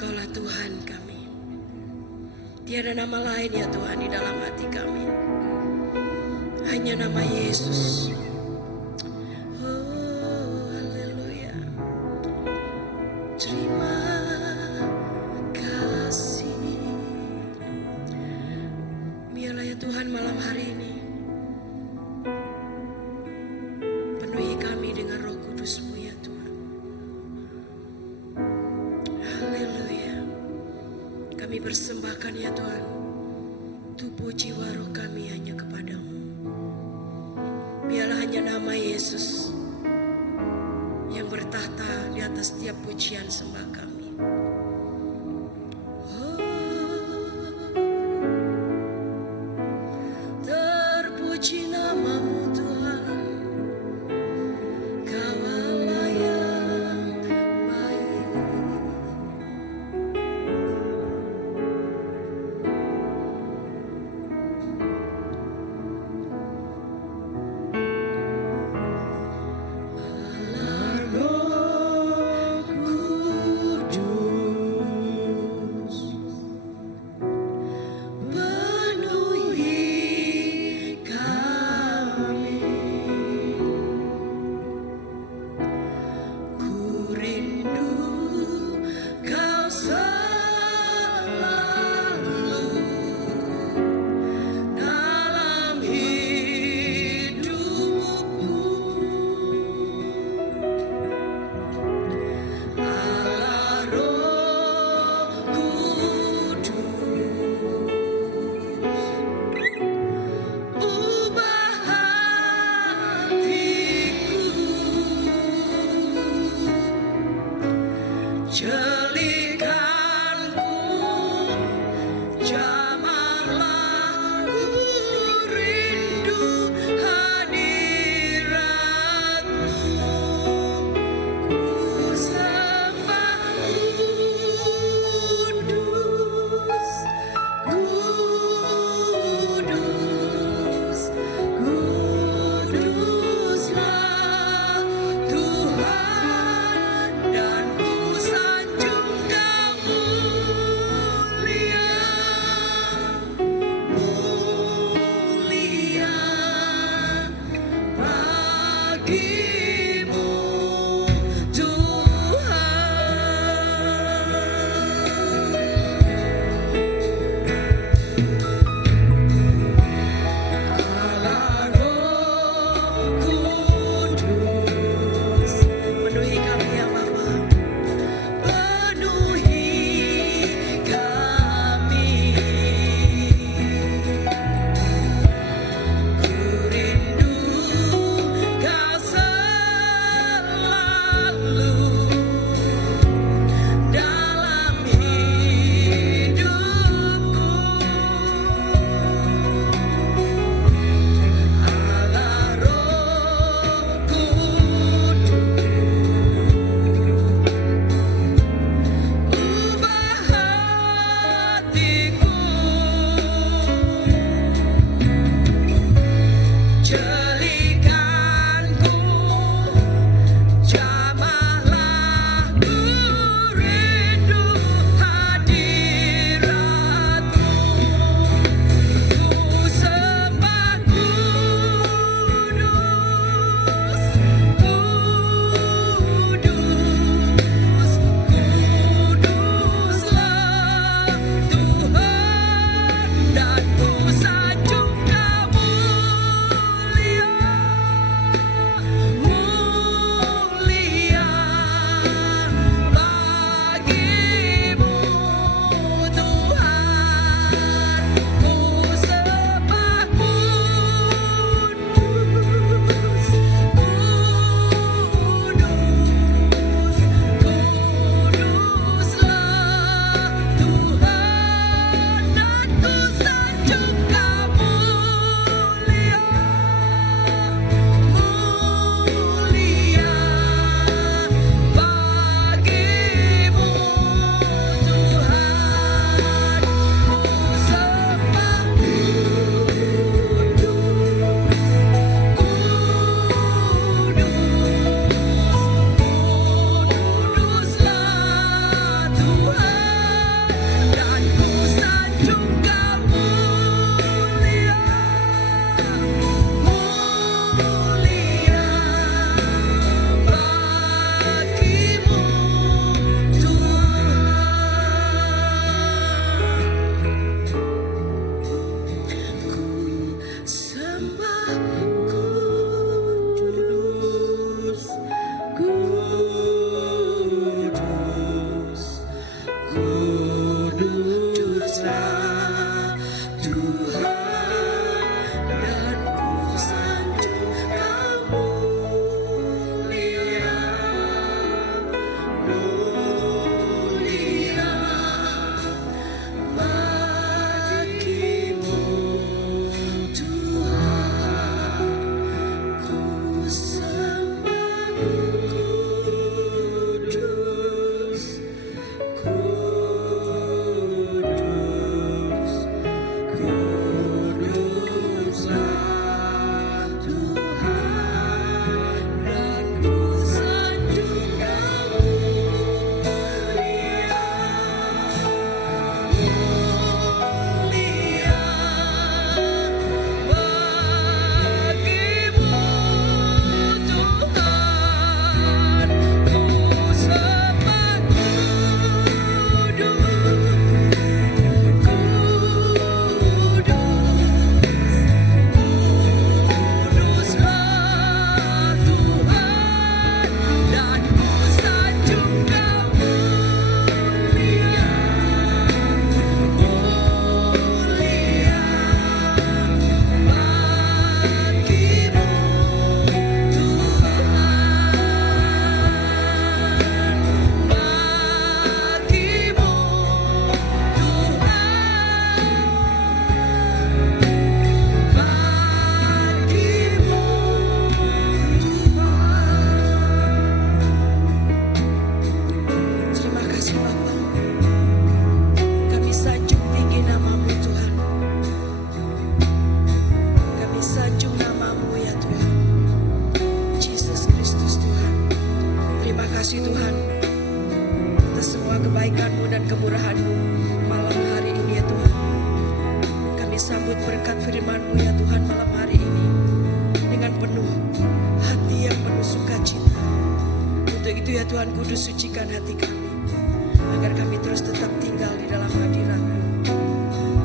Engkaulah Tuhan kami. Tiada nama lain ya Tuhan di dalam hati kami. Hanya nama Yesus. Oh, haleluya. Terima kasih. Biarlah ya Tuhan malam hari ini penuhi kami dengan Roh Kudus-Mu ya Tuhan. Haleluya. Kami persembahkan ya Tuhan tubuh jiwa roh kami hanya kepadamu. Biarlah hanya nama Yesus yang bertahta di atas setiap pujian sembah kami. Terpuji namamu Tuhan, Kau Allah yang baik. Allah Roh Kudus, penuhi kami. Ku rindu Kau selalu dalam hidupku. Allah Roh Kudus, ubah hatiku, jelikanku, jamahlah, ku rindu hadirat-Mu. Ku sembah kudus, kudus, kuduslah Tuhan, dan ku sanjungkan semua kebaikan-Mu dan kemurahan-Mu malam hari ini ya Tuhan. Kami sambut berkat firman-Mu ya Tuhan malam hari ini dengan penuh hati yang penuh sukacita. Untuk itu ya Tuhan, kudus sucikan hati kami, agar kami terus tetap tinggal di dalam hadirat-Mu.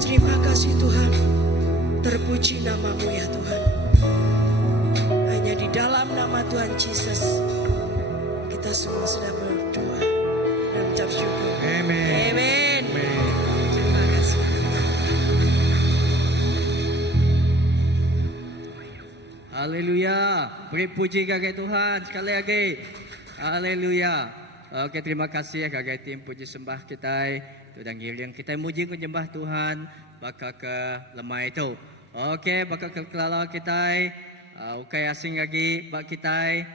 Terima kasih Tuhan, terpuji nama-Mu ya Tuhan. Hanya di dalam nama Tuhan Yesus kita semua sudah berdoa dan ucap syukur. Amen. Amen. Amen. Terima kasih. Haleluya. Beri puji kepada Tuhan sekali lagi. Haleluya. Oke, terima kasih kepada tim puji sembah kita. Dan giring kita muji menyembah Tuhan bakal ke lemah itu. Oke, bakal ke kelala kita. Oke, asing lagi bak kita.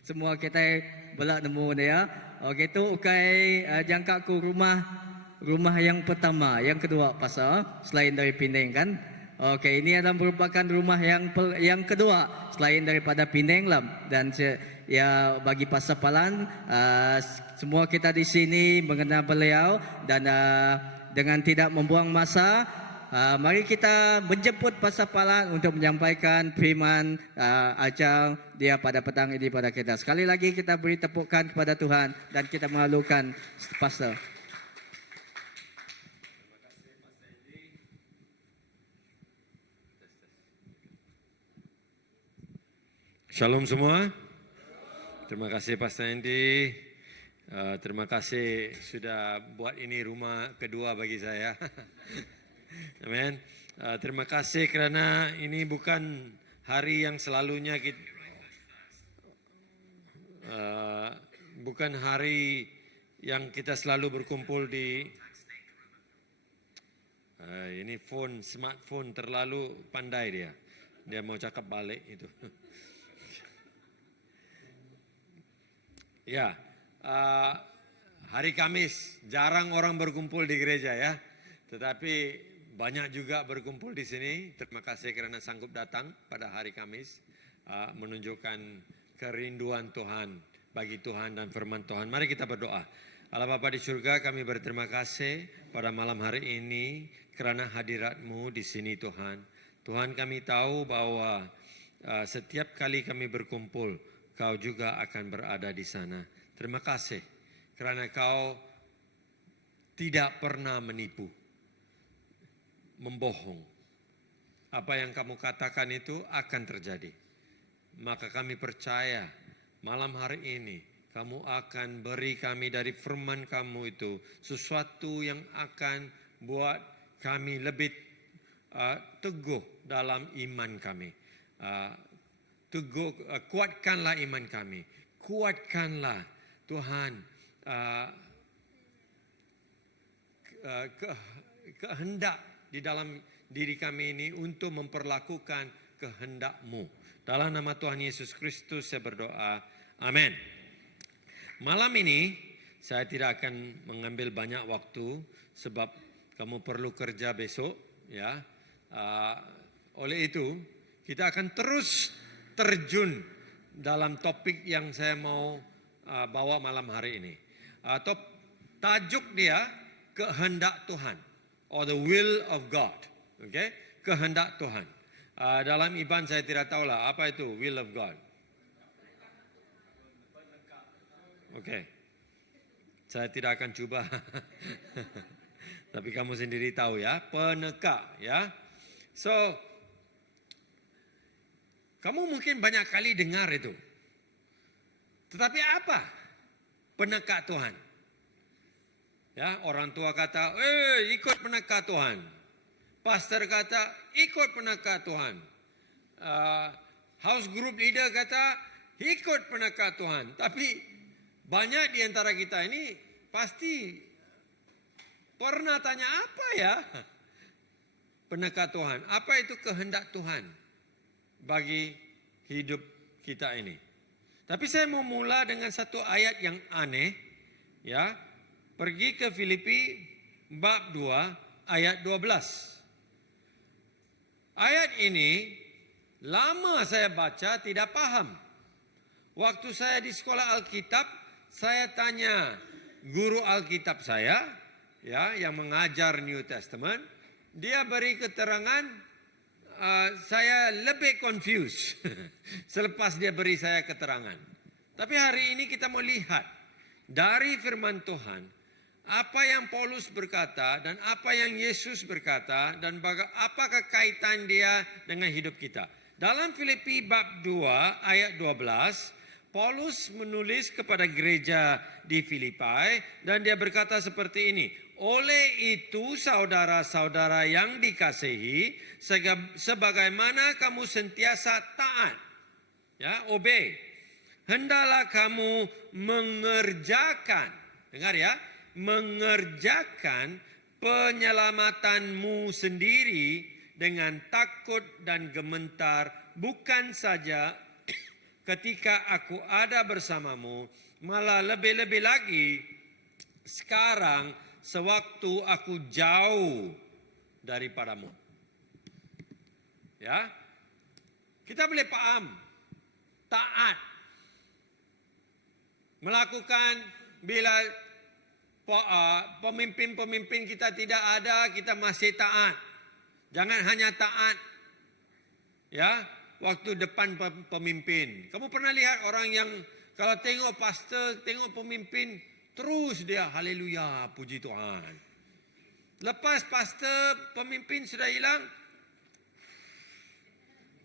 Semua kita belak nemu dia. Oke, itu oke jangka ku rumah yang pertama, yang kedua pasal selain dari Pinang kan. Oke, ini adalah merupakan rumah yang kedua selain daripada Pinang lah. Dan ya bagi pasapalan semua kita di sini mengenal beliau dan dengan tidak membuang masa, mari kita menjemput pasapalan untuk menyampaikan firman ajar dia pada petang ini pada kita. Sekali lagi kita beri tepukan kepada Tuhan dan kita mengalukan pastor. Shalom semua. Terima kasih Pastor Andy. Terima kasih sudah buat ini rumah kedua bagi saya. Amin. Terima kasih kerana ini bukan hari yang selalunya kita, bukan hari yang kita selalu berkumpul di ini smartphone terlalu pandai dia. Dia mau cakap balik itu. Ya, hari Kamis jarang orang berkumpul di gereja ya, tetapi banyak juga berkumpul di sini. Terima kasih kerana sanggup datang pada hari Kamis, menunjukkan kerinduan Tuhan bagi Tuhan dan firman Tuhan. Mari kita berdoa. Allah Bapa di surga, kami berterima kasih pada malam hari ini kerana hadirat-Mu di sini Tuhan. Tuhan, kami tahu bahwa setiap kali kami berkumpul, Kau juga akan berada di sana. Terima kasih kerana Kau tidak pernah menipu, membohong. Apa yang kamu katakan itu akan terjadi. Maka kami percaya malam hari ini kamu akan beri kami dari firman kamu itu sesuatu yang akan buat kami lebih teguh dalam iman kami. Kuatkanlah iman kami. Kuatkanlah Tuhan kehendak di dalam diri kami ini untuk memperlakukan kehendak-Mu. Dalam nama Tuhan Yesus Kristus saya berdoa. Amin. Malam ini saya tidak akan mengambil banyak waktu sebab kamu perlu kerja besok ya. Oleh itu kita akan terus terjun dalam topik yang saya mau bawa malam hari ini. Tajuk dia kehendak Tuhan or the will of God. Okay? Kehendak Tuhan. Dalam Iban saya tidak tahulah apa itu will of God. Okay. Saya tidak akan cuba. Tapi kamu sendiri tahu ya, peneka ya. So kamu mungkin banyak kali dengar itu. Tetapi apa peneka Tuhan? Ya, orang tua kata, ikut peneka Tuhan. Pastor kata, ikut peneka Tuhan. House group leader kata, ikut peneka Tuhan. Tapi banyak di antara kita ini pasti pernah tanya apa ya peneka Tuhan? Apa itu kehendak Tuhan bagi hidup kita ini? Tapi saya mau mula dengan satu ayat yang aneh ya. Pergi ke Filipi bab 2 ayat 12. Ayat ini lama saya baca tidak paham. Waktu saya di sekolah Alkitab, saya tanya guru Alkitab saya, ya, yang mengajar New Testament, dia beri keterangan, saya lebih confused selepas dia beri saya keterangan. Tapi hari ini kita mau lihat dari firman Tuhan, apa yang Paulus berkata dan apa yang Yesus berkata dan apakah kaitan dia dengan hidup kita. Dalam Filipi bab 2 ayat 12, Paulus menulis kepada gereja di Filipi dan dia berkata seperti ini. Oleh itu saudara-saudara yang dikasihi, sebagaimana kamu sentiasa taat, ya, obey. Hendaklah kamu mengerjakan, dengar ya, mengerjakan penyelamatanmu sendiri dengan takut dan gemetar, bukan saja ketika aku ada bersamamu, malah lebih-lebih lagi sekarang sewaktu aku jauh daripadamu. Ya, kita boleh paham, taat, melakukan bila pemimpin-pemimpin kita tidak ada, kita masih taat. Jangan hanya taat, ya, waktu depan pemimpin. Kamu pernah lihat orang yang kalau tengok pastor, tengok pemimpin, terus dia haleluya, puji Tuhan. Lepas pastor, pemimpin sudah hilang,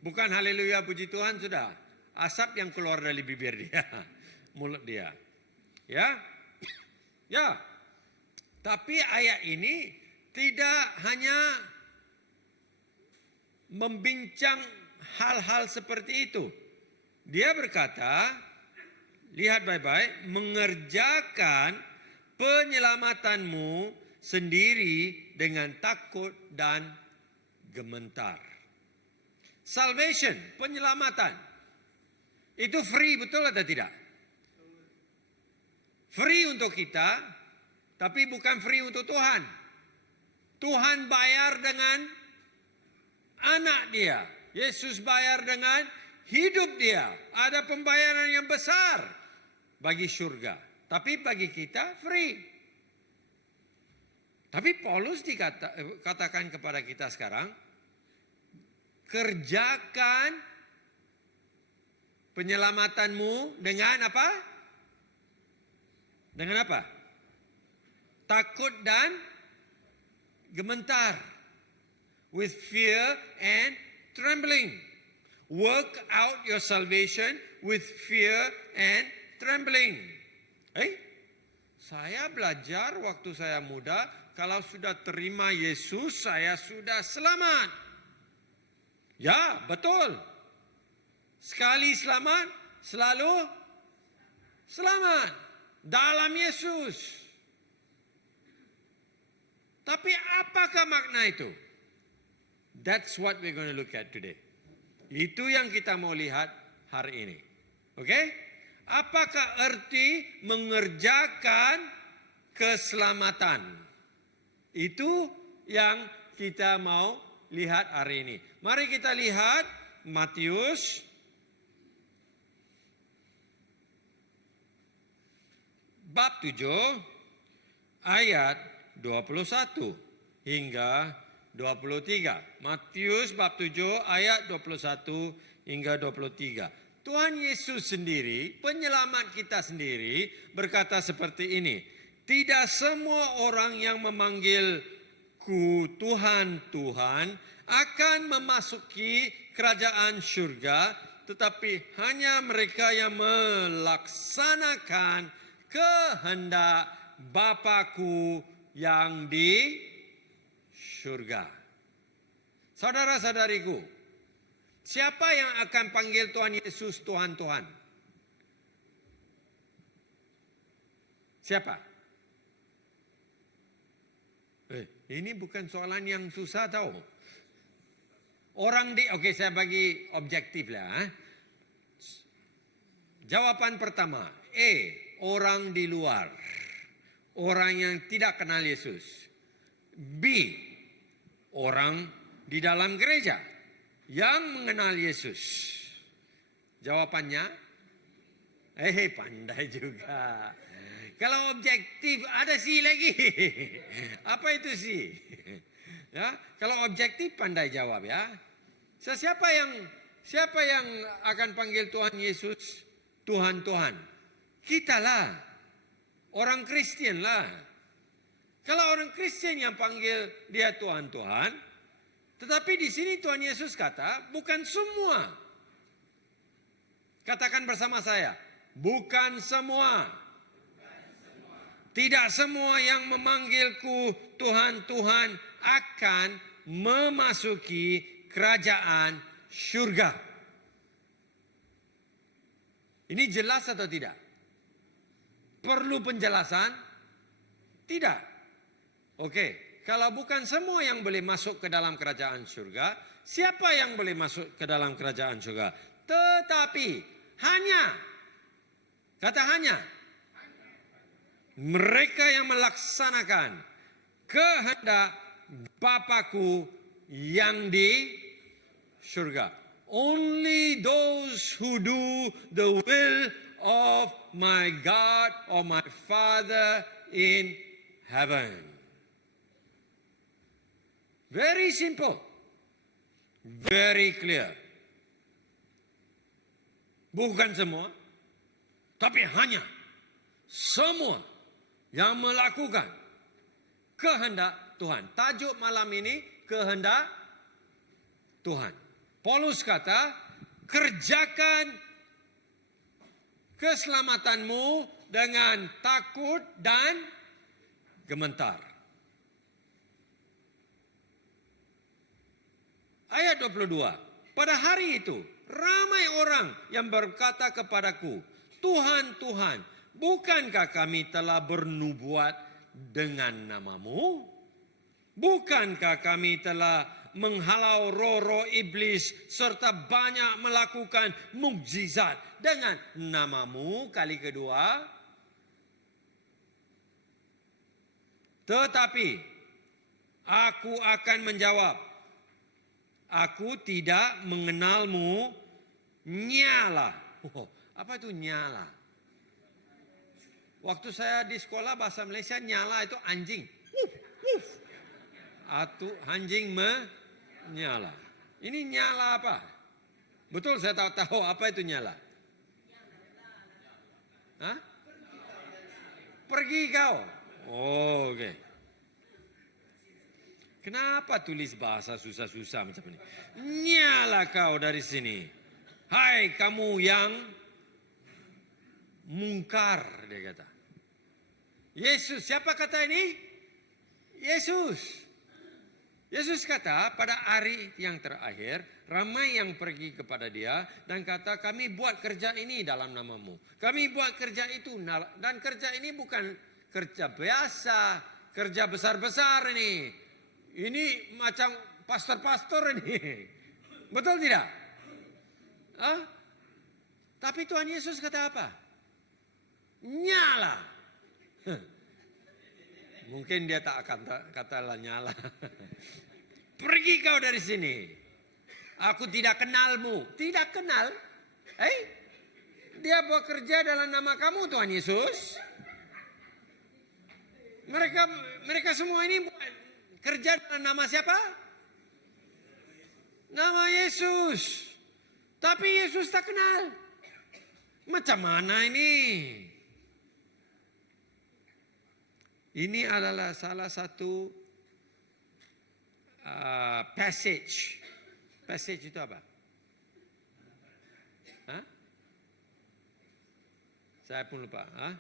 bukan haleluya, puji Tuhan, sudah asap yang keluar dari bibir dia, mulut dia. Ya, ya. Tapi ayat ini tidak hanya membincang hal-hal seperti itu. Dia berkata, lihat baik-baik, mengerjakan penyelamatanmu sendiri dengan takut dan gemetar. Salvation, penyelamatan. Itu free, betul atau tidak? Free untuk kita, tapi bukan free untuk Tuhan. Tuhan bayar dengan anak dia. Yesus bayar dengan hidup dia. Ada pembayaran yang besar bagi surga. Tapi bagi kita free. Tapi Paulus katakan kepada kita sekarang, kerjakan penyelamatanmu dengan apa? Dengan apa? Takut dan gementar. With fear and trembling. Work out your salvation with fear and trembling. Saya belajar waktu saya muda, kalau sudah terima Yesus, saya sudah selamat. Ya, betul. Sekali selamat, selalu selamat. Dalam Yesus. Tapi apakah makna itu? That's what we're going to look at today. Itu yang kita mau lihat hari ini. Oke? Apakah arti mengerjakan keselamatan? Itu yang kita mau lihat hari ini. Mari kita lihat Matius bab 7 ayat 21 hingga 23. Matius bab 7 ayat 21 hingga 23. Tuhan Yesus sendiri, penyelamat kita sendiri, berkata seperti ini. Tidak semua orang yang memanggilku Tuhan, Tuhan akan memasuki kerajaan surga, tetapi hanya mereka yang melaksanakan kehendak Bapa-Ku yang di surga. Saudara-saudariku, siapa yang akan panggil Tuhan Yesus Tuhan, Tuhan? Siapa? Ini bukan soalan yang susah tahu. Oke, saya bagi objektif lah. Jawaban pertama, orang di luar. Orang yang tidak kenal Yesus. B, orang di dalam gereja yang mengenal Yesus. Jawabannya Pandai juga. Kalau objektif ada si lagi. Apa itu si? Ya, kalau objektif pandai jawab ya. Siapa yang akan panggil Tuhan Yesus Tuhan Tuhan? Kita lah. Orang Kristen lah. Kalau orang Kristen yang panggil dia Tuhan Tuhan, tetapi di sini Tuhan Yesus kata bukan semua. Katakan bersama saya, bukan semua. Tidak semua yang memanggilku Tuhan Tuhan akan memasuki kerajaan surga. Ini jelas atau tidak? Perlu penjelasan? Tidak. Oke, kalau bukan semua yang boleh masuk ke dalam kerajaan surga, siapa yang boleh masuk ke dalam kerajaan surga? Tetapi hanya, kata hanya, mereka yang melaksanakan kehendak Bapakku yang di surga. Only those who do the will of my God or my Father in heaven. Very simple. Very clear. Bukan semua, tapi hanya semua yang melakukan kehendak Tuhan. Tajuk malam ini kehendak Tuhan. Paulus kata, kerjakan keselamatanmu dengan takut dan gemetar. Ayat 22. Pada hari itu, ramai orang yang berkata kepadaku, Tuhan, Tuhan, bukankah kami telah bernubuat dengan namamu? Bukankah kami telah menghalau roh-roh iblis serta banyak melakukan mukjizat dengan namamu? Kali kedua. Tetapi aku akan menjawab, aku tidak mengenalmu. Nyala. Apa itu nyala? Waktu saya di sekolah bahasa Malaysia, nyala itu anjing. Atau anjing menyala. Ini nyala apa? Betul saya tahu apa itu nyala. Hah? Pergi kau. Oh, oke. Kenapa tulis bahasa susah-susah macam ini? Nyala kau dari sini. Hai kamu yang mungkar, dia kata. Yesus, siapa kata ini? Yesus. Yesus kata pada hari yang terakhir, ramai yang pergi kepada dia dan kata, kami buat kerja ini dalam namamu. Kami buat kerja itu. Dan kerja ini bukan kerja biasa, kerja besar-besar ini. Ini macam pastor-pastor ini. Betul tidak? Hah? Tapi Tuhan Yesus kata apa? Nyala. Mungkin dia tak akan kata nyala. Pergi kau dari sini. Aku tidak kenalmu. Tidak kenal? Dia bekerja dalam nama kamu Tuhan Yesus. Mereka semua ini kerja dalam nama siapa? Nama Yesus. Tapi Yesus tak kenal. Macam mana ini? Ini adalah salah satu passage. Passage itu apa? Hah? Saya pun lupa. Hah?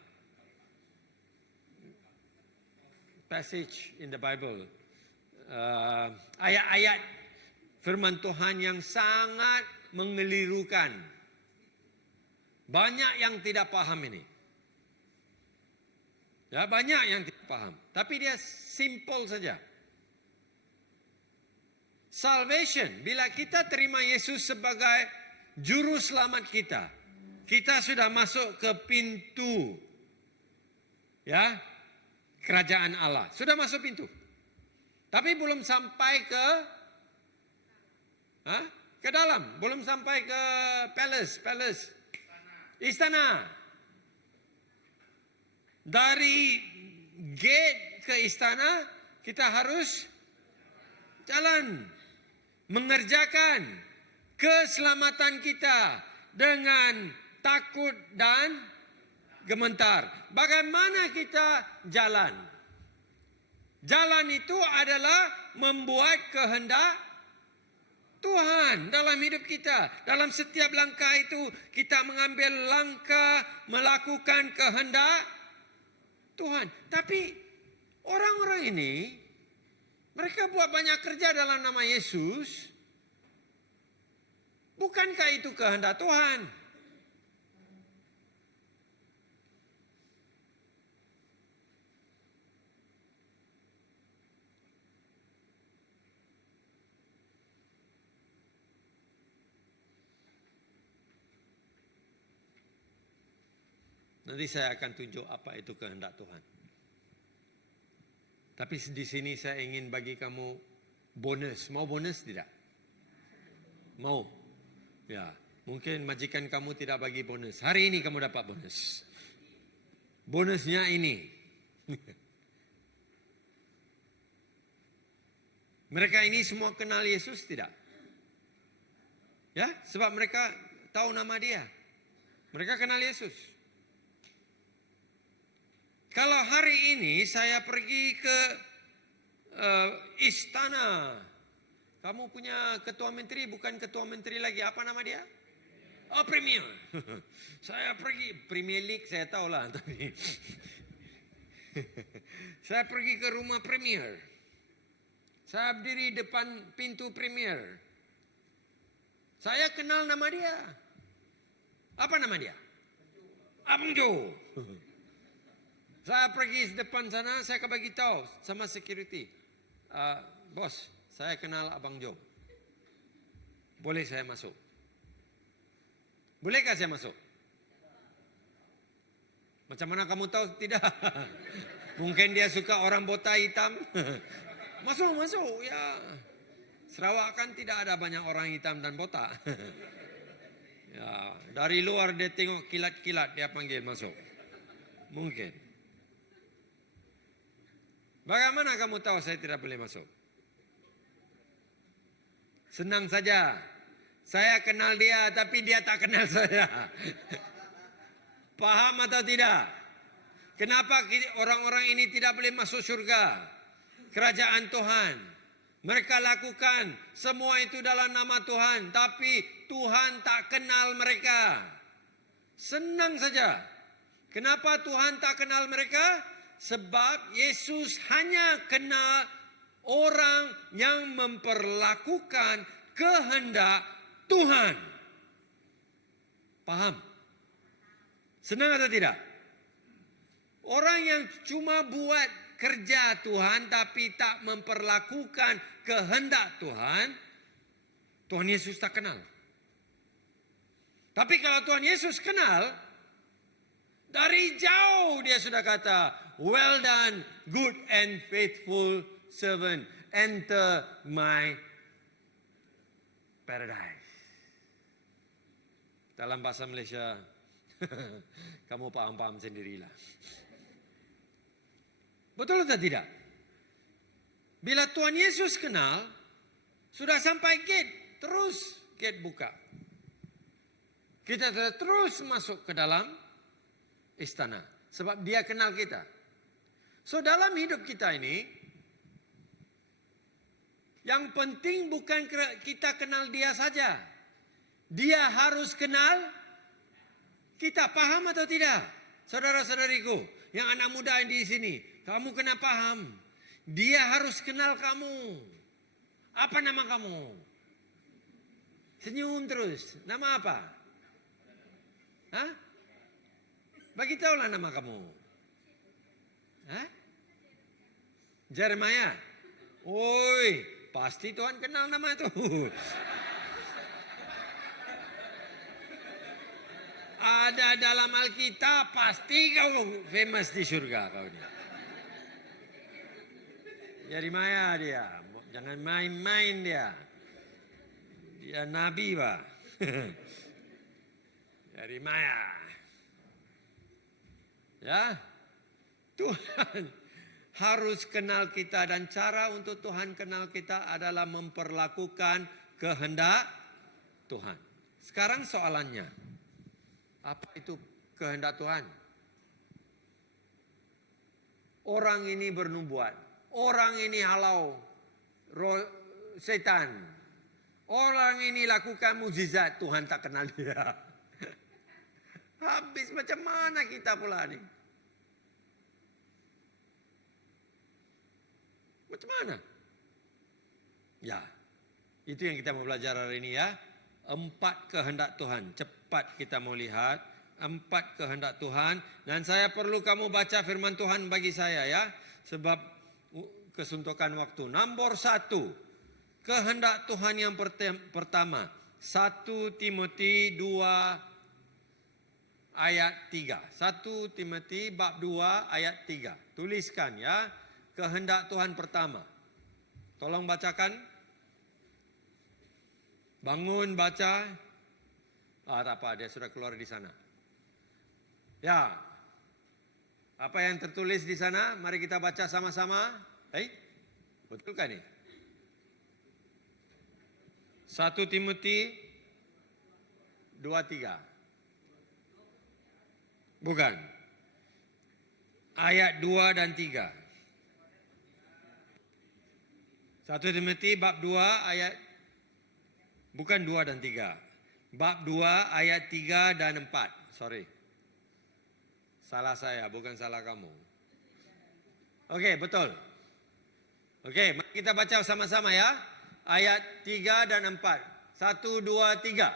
Passage in the Bible. Ayat-ayat firman Tuhan yang sangat mengelirukan. Banyak yang tidak paham ini. Ya, banyak yang tidak paham. Tapi dia simple saja. Salvation, bila kita terima Yesus sebagai juru selamat kita, kita sudah masuk ke pintu, ya, kerajaan Allah. Sudah masuk pintu. Tapi belum sampai ke dalam, belum sampai ke palace, istana. Dari gate ke istana kita harus jalan. Mengerjakan keselamatan kita dengan takut dan gemetar. Bagaimana kita jalan? Jalan itu adalah membuat kehendak Tuhan dalam hidup kita. Dalam setiap langkah itu kita mengambil langkah melakukan kehendak Tuhan. Tapi orang-orang ini mereka buat banyak kerja dalam nama Yesus. Bukankah itu kehendak Tuhan? Nanti saya akan tunjuk apa itu kehendak Tuhan. Tapi di sini saya ingin bagi kamu bonus. Mau bonus tidak? Mau? Ya, mungkin majikan kamu tidak bagi bonus. Hari ini kamu dapat bonus. Bonusnya ini. Mereka ini semua kenal Yesus tidak? Ya, sebab mereka tahu nama dia. Mereka kenal Yesus. Kalau hari ini saya pergi ke istana, kamu punya ketua menteri, bukan ketua menteri lagi, apa nama dia? Oh, Premier. Saya pergi, Premier League saya tahu lah, tapi saya pergi ke rumah Premier. Saya berdiri depan pintu Premier. Saya kenal nama dia. Apa nama dia? Abang Joe. Saya pergi depan sana, saya akan bagi tahu sama security. Bos, saya kenal Abang Joe. Boleh saya masuk? Bolehkah saya masuk? Macam mana kamu tahu tidak? Mungkin dia suka orang botak hitam. Masuk, ya. Sarawak kan tidak ada banyak orang hitam dan botak. Ya, dari luar dia tengok kilat-kilat, dia panggil masuk. Mungkin. Bagaimana kamu tahu saya tidak boleh masuk? Senang saja. Saya kenal dia, tapi dia tak kenal saya. Paham atau tidak? Kenapa orang-orang ini tidak boleh masuk surga? Kerajaan Tuhan. Mereka lakukan semua itu dalam nama Tuhan, tapi Tuhan tak kenal mereka. Senang saja. Kenapa Tuhan tak kenal mereka? Sebab Yesus hanya kenal orang yang memperlakukan kehendak Tuhan. Paham? Senang atau tidak? Orang yang cuma buat kerja Tuhan tapi tak memperlakukan kehendak Tuhan, Tuhan Yesus tak kenal. Tapi kalau Tuhan Yesus kenal, dari jauh dia sudah kata, well done, good and faithful servant, enter my paradise. Dalam bahasa Malaysia, kamu paham-paham sendirilah. Betul atau tidak? Bila Tuhan Yesus kenal, sudah sampai gate, terus gate buka. Kita terus masuk ke dalam istana. Sebab dia kenal kita. So dalam hidup kita ini, yang penting bukan kita kenal dia saja. Dia harus kenal kita. Paham atau tidak? Saudara-saudariku, yang anak muda di sini, kamu kena paham. Dia harus kenal kamu. Apa nama kamu? Senyum terus. Nama apa? Hah? Bagi tahulah nama kamu. Hah? Jeremiah. Oi, pasti Tuhan kenal nama itu. Ada dalam Alkitab, pasti kau famous di surga kau ini. Jeremiah dia, jangan main-main dia. Dia nabi, Pak. Jeremiah. Ya. Tuhan harus kenal kita, dan cara untuk Tuhan kenal kita adalah memperlakukan kehendak Tuhan. Sekarang soalannya, apa itu kehendak Tuhan? Orang ini bernubuat, orang ini halau roh setan, orang ini lakukan mukjizat, Tuhan tak kenal dia. Habis macam mana kita pula ni? Macam mana? Ya, itu yang kita mau belajar hari ini ya. 4 kehendak Tuhan. Cepat kita mau lihat 4 kehendak Tuhan. Dan saya perlu kamu baca firman Tuhan bagi saya ya. Sebab kesuntukan waktu. Nombor 1. Kehendak Tuhan yang pertama. 1 Timotius 2 ayat 3. 1 Timotius bab 2 ayat 3. Tuliskan ya. Kehendak Tuhan pertama. Tolong bacakan. Bangun baca. Tak apa, dia sudah keluar di sana. Ya. Apa yang tertulis di sana? Mari kita baca sama-sama. Betul kan ini? 1 Timotius 2:3. Bukan. Ayat 2 dan 3. 1 Timotius bab 2 ayat, bukan 2 dan 3. Bab 2 ayat 3 dan 4. Sorry. Salah saya, bukan salah kamu. Okey, betul. Okey, mari kita baca sama-sama ya. Ayat 3 dan 4. 1, 2, 3.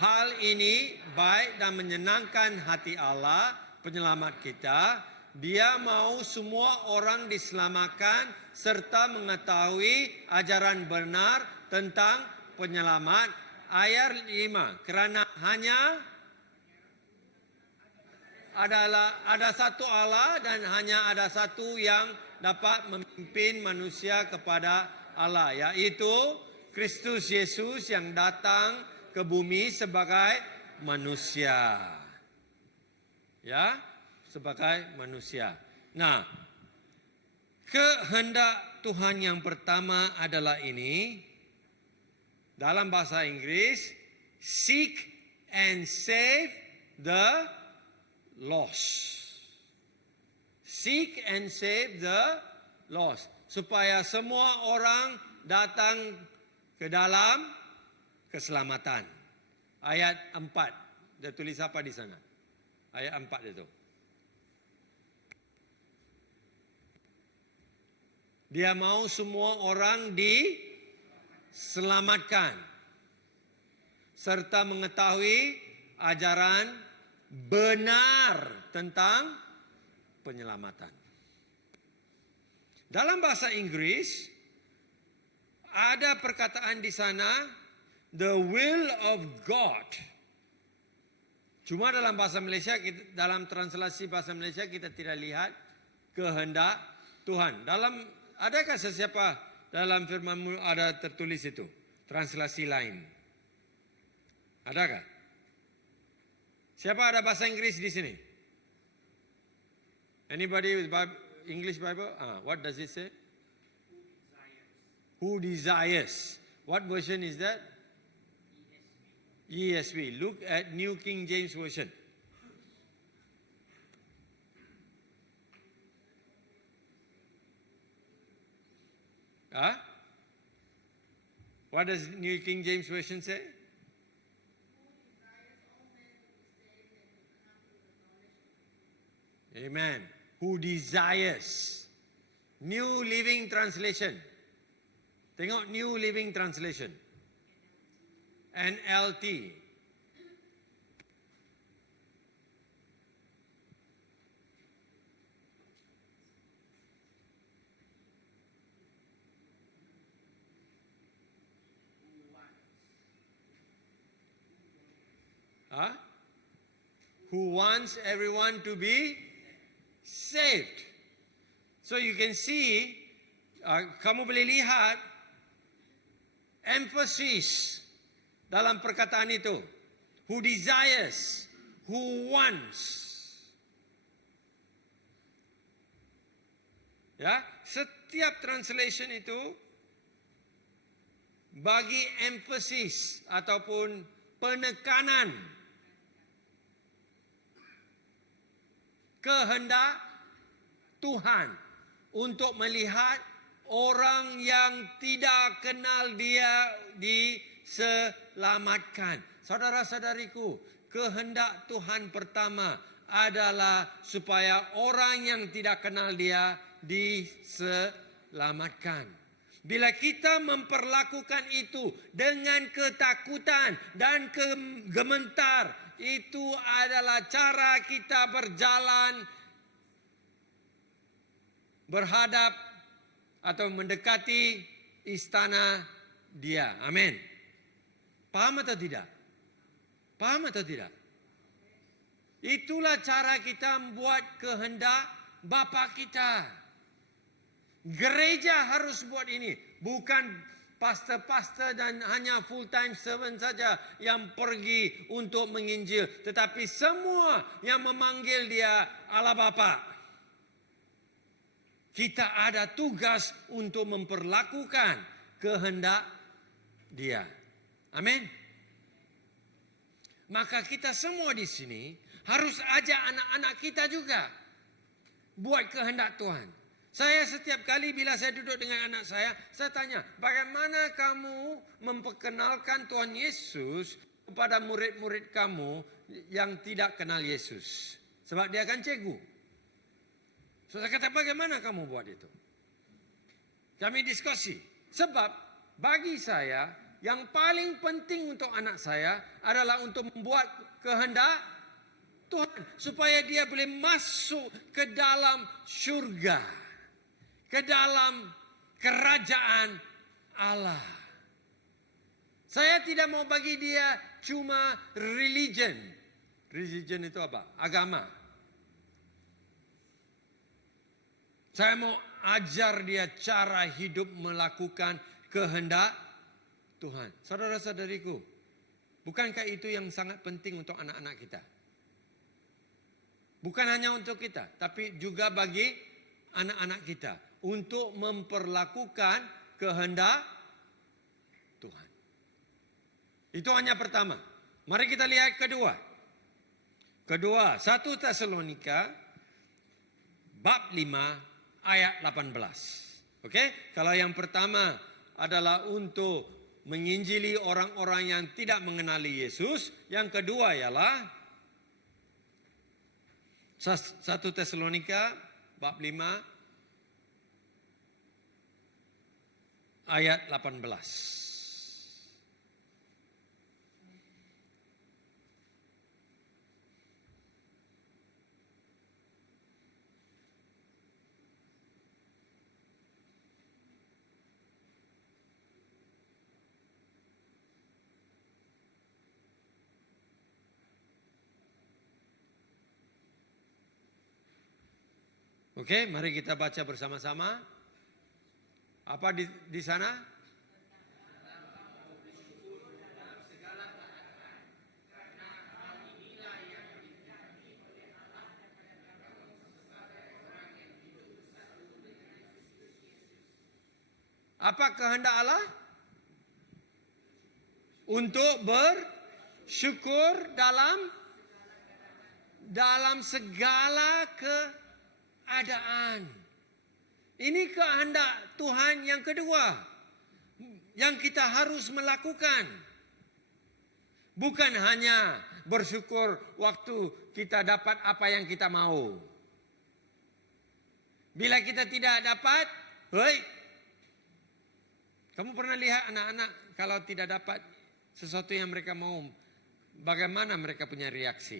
Hal ini baik dan menyenangkan hati Allah, penyelamat kita. Dia mau semua orang diselamatkan serta mengetahui ajaran benar tentang penyelamat. Ayat 5. Kerana hanya ada satu Allah dan hanya ada satu yang dapat memimpin manusia kepada Allah, yaitu Kristus Yesus yang datang ke bumi sebagai manusia. Ya, sebagai manusia. Nah, kehendak Tuhan yang pertama adalah ini. Dalam bahasa Inggris, seek and save the lost. Seek and save the lost. Supaya semua orang datang ke dalam keselamatan. Ayat 4. Dia tulis apa di sana? Ayat 4 itu. Dia mau semua orang diselamatkan serta mengetahui ajaran benar tentang penyelamatan. Dalam bahasa Inggris ada perkataan di sana, the will of God. Cuma dalam bahasa Malaysia, dalam translasi bahasa Malaysia kita tidak lihat kehendak Tuhan. Adakah sesiapa dalam firman-Mu ada tertulis itu? Translasi lain. Adakah? Siapa ada bahasa Inggris di sini? Anybody with English Bible? What does it say? Who desires? What version is that? ESV. Look at New King James Version. What does New King James Version say? Amen. Who desires. New Living Translation. Tengok New Living Translation. NLT. Who wants everyone to be saved. So you can see, kamu boleh lihat emphasis dalam perkataan itu. Who desires, who wants. Ya, setiap translation itu bagi emphasis ataupun penekanan kehendak Tuhan untuk melihat orang yang tidak kenal Dia diselamatkan. Saudara-saudariku, kehendak Tuhan pertama adalah supaya orang yang tidak kenal Dia diselamatkan. Bila kita memperlakukan itu dengan ketakutan dan gemetar, itu adalah cara kita berjalan berhadap atau mendekati istana Dia. Amin. Paham atau tidak? Paham atau tidak? Itulah cara kita membuat kehendak Bapa kita. Gereja harus buat ini. Bukan pastor-pastor dan hanya full-time servant saja yang pergi untuk menginjil. Tetapi semua yang memanggil Dia Allah Bapa. Kita ada tugas untuk memperlakukan kehendak Dia. Amin. Maka kita semua di sini harus ajak anak-anak kita juga buat kehendak Tuhan. Saya setiap kali bila saya duduk dengan anak saya tanya, bagaimana kamu memperkenalkan Tuhan Yesus kepada murid-murid kamu yang tidak kenal Yesus? Sebab dia akan cegu. So, saya kata, bagaimana kamu buat itu? Kami diskusi. Sebab bagi saya, yang paling penting untuk anak saya adalah untuk membuat kehendak Tuhan. Supaya dia boleh masuk ke dalam syurga. Ke dalam kerajaan Allah. Saya tidak mau bagi dia cuma religion. Religion itu apa? Agama. Saya mau ajar dia cara hidup melakukan kehendak Tuhan. Saudara-saudariku, bukankah itu yang sangat penting untuk anak-anak kita? Bukan hanya untuk kita, tapi juga bagi anak-anak kita. Untuk memperlakukan kehendak Tuhan. Itu hanya pertama. Mari kita lihat kedua. Kedua, 1 Tesalonika bab 5 ayat 18. Oke? Kalau yang pertama adalah untuk menginjili orang-orang yang tidak mengenali Yesus. Yang kedua ialah 1 Tesalonika bab 5 ayat 18. Oke, mari kita baca bersama-sama. Apa di sana? Apa kehendak Allah? Untuk bersyukur dalam segala keadaan. Ini kehendak Tuhan yang kedua yang kita harus melakukan. Bukan hanya bersyukur waktu kita dapat apa yang kita mau. Bila kita tidak dapat, kamu pernah lihat anak-anak kalau tidak dapat sesuatu yang mereka mau, bagaimana mereka punya reaksi?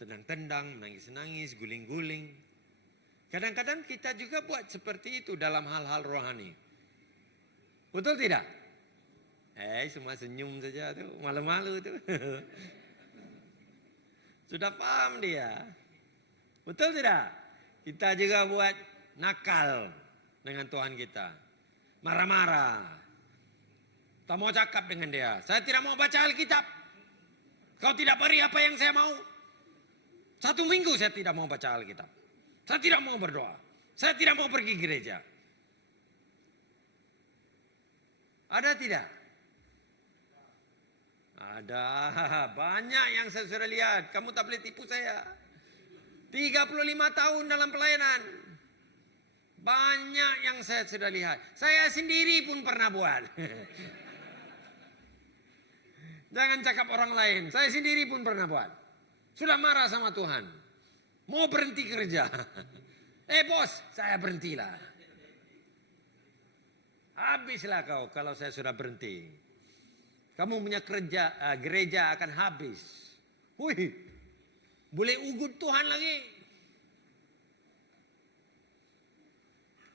Tendang-tendang, menangis-nangis, guling-guling. Kadang-kadang kita juga buat seperti itu dalam hal-hal rohani. Betul tidak? Semua senyum saja tuh, malu-malu tuh. Sudah paham dia. Betul tidak? Kita juga buat nakal dengan Tuhan kita. Marah-marah. Tak mau cakap dengan dia. Saya tidak mau baca Alkitab. Kau tidak beri apa yang saya mau. 1 minggu saya tidak mau baca Alkitab. Saya tidak mau berdoa. Saya tidak mau pergi gereja. Ada tidak? Ada. Banyak yang saya sudah lihat. Kamu tak boleh tipu saya. 35 tahun dalam pelayanan. Banyak yang saya sudah lihat. Saya sendiri pun pernah buat. Jangan cakap orang lain. Saya sendiri pun pernah buat. Sudah marah sama Tuhan. Mau berhenti kerja. Bos, saya berhentilah. Habislah kau kalau saya sudah berhenti. Kamu punya gereja akan habis. Wih, boleh ugut Tuhan lagi.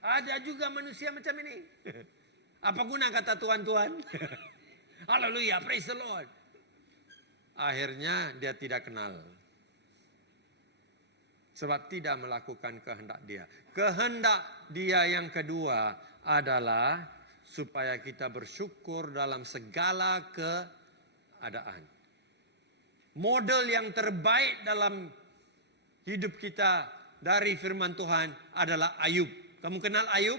Ada juga manusia macam ini. Apa guna kata Tuhan? Haleluya, praise the Lord. Akhirnya dia tidak kenal. Sebab tidak melakukan kehendak dia. Kehendak dia yang kedua adalah supaya kita bersyukur dalam segala keadaan. Model yang terbaik dalam hidup kita dari firman Tuhan adalah Ayub. Kamu kenal Ayub?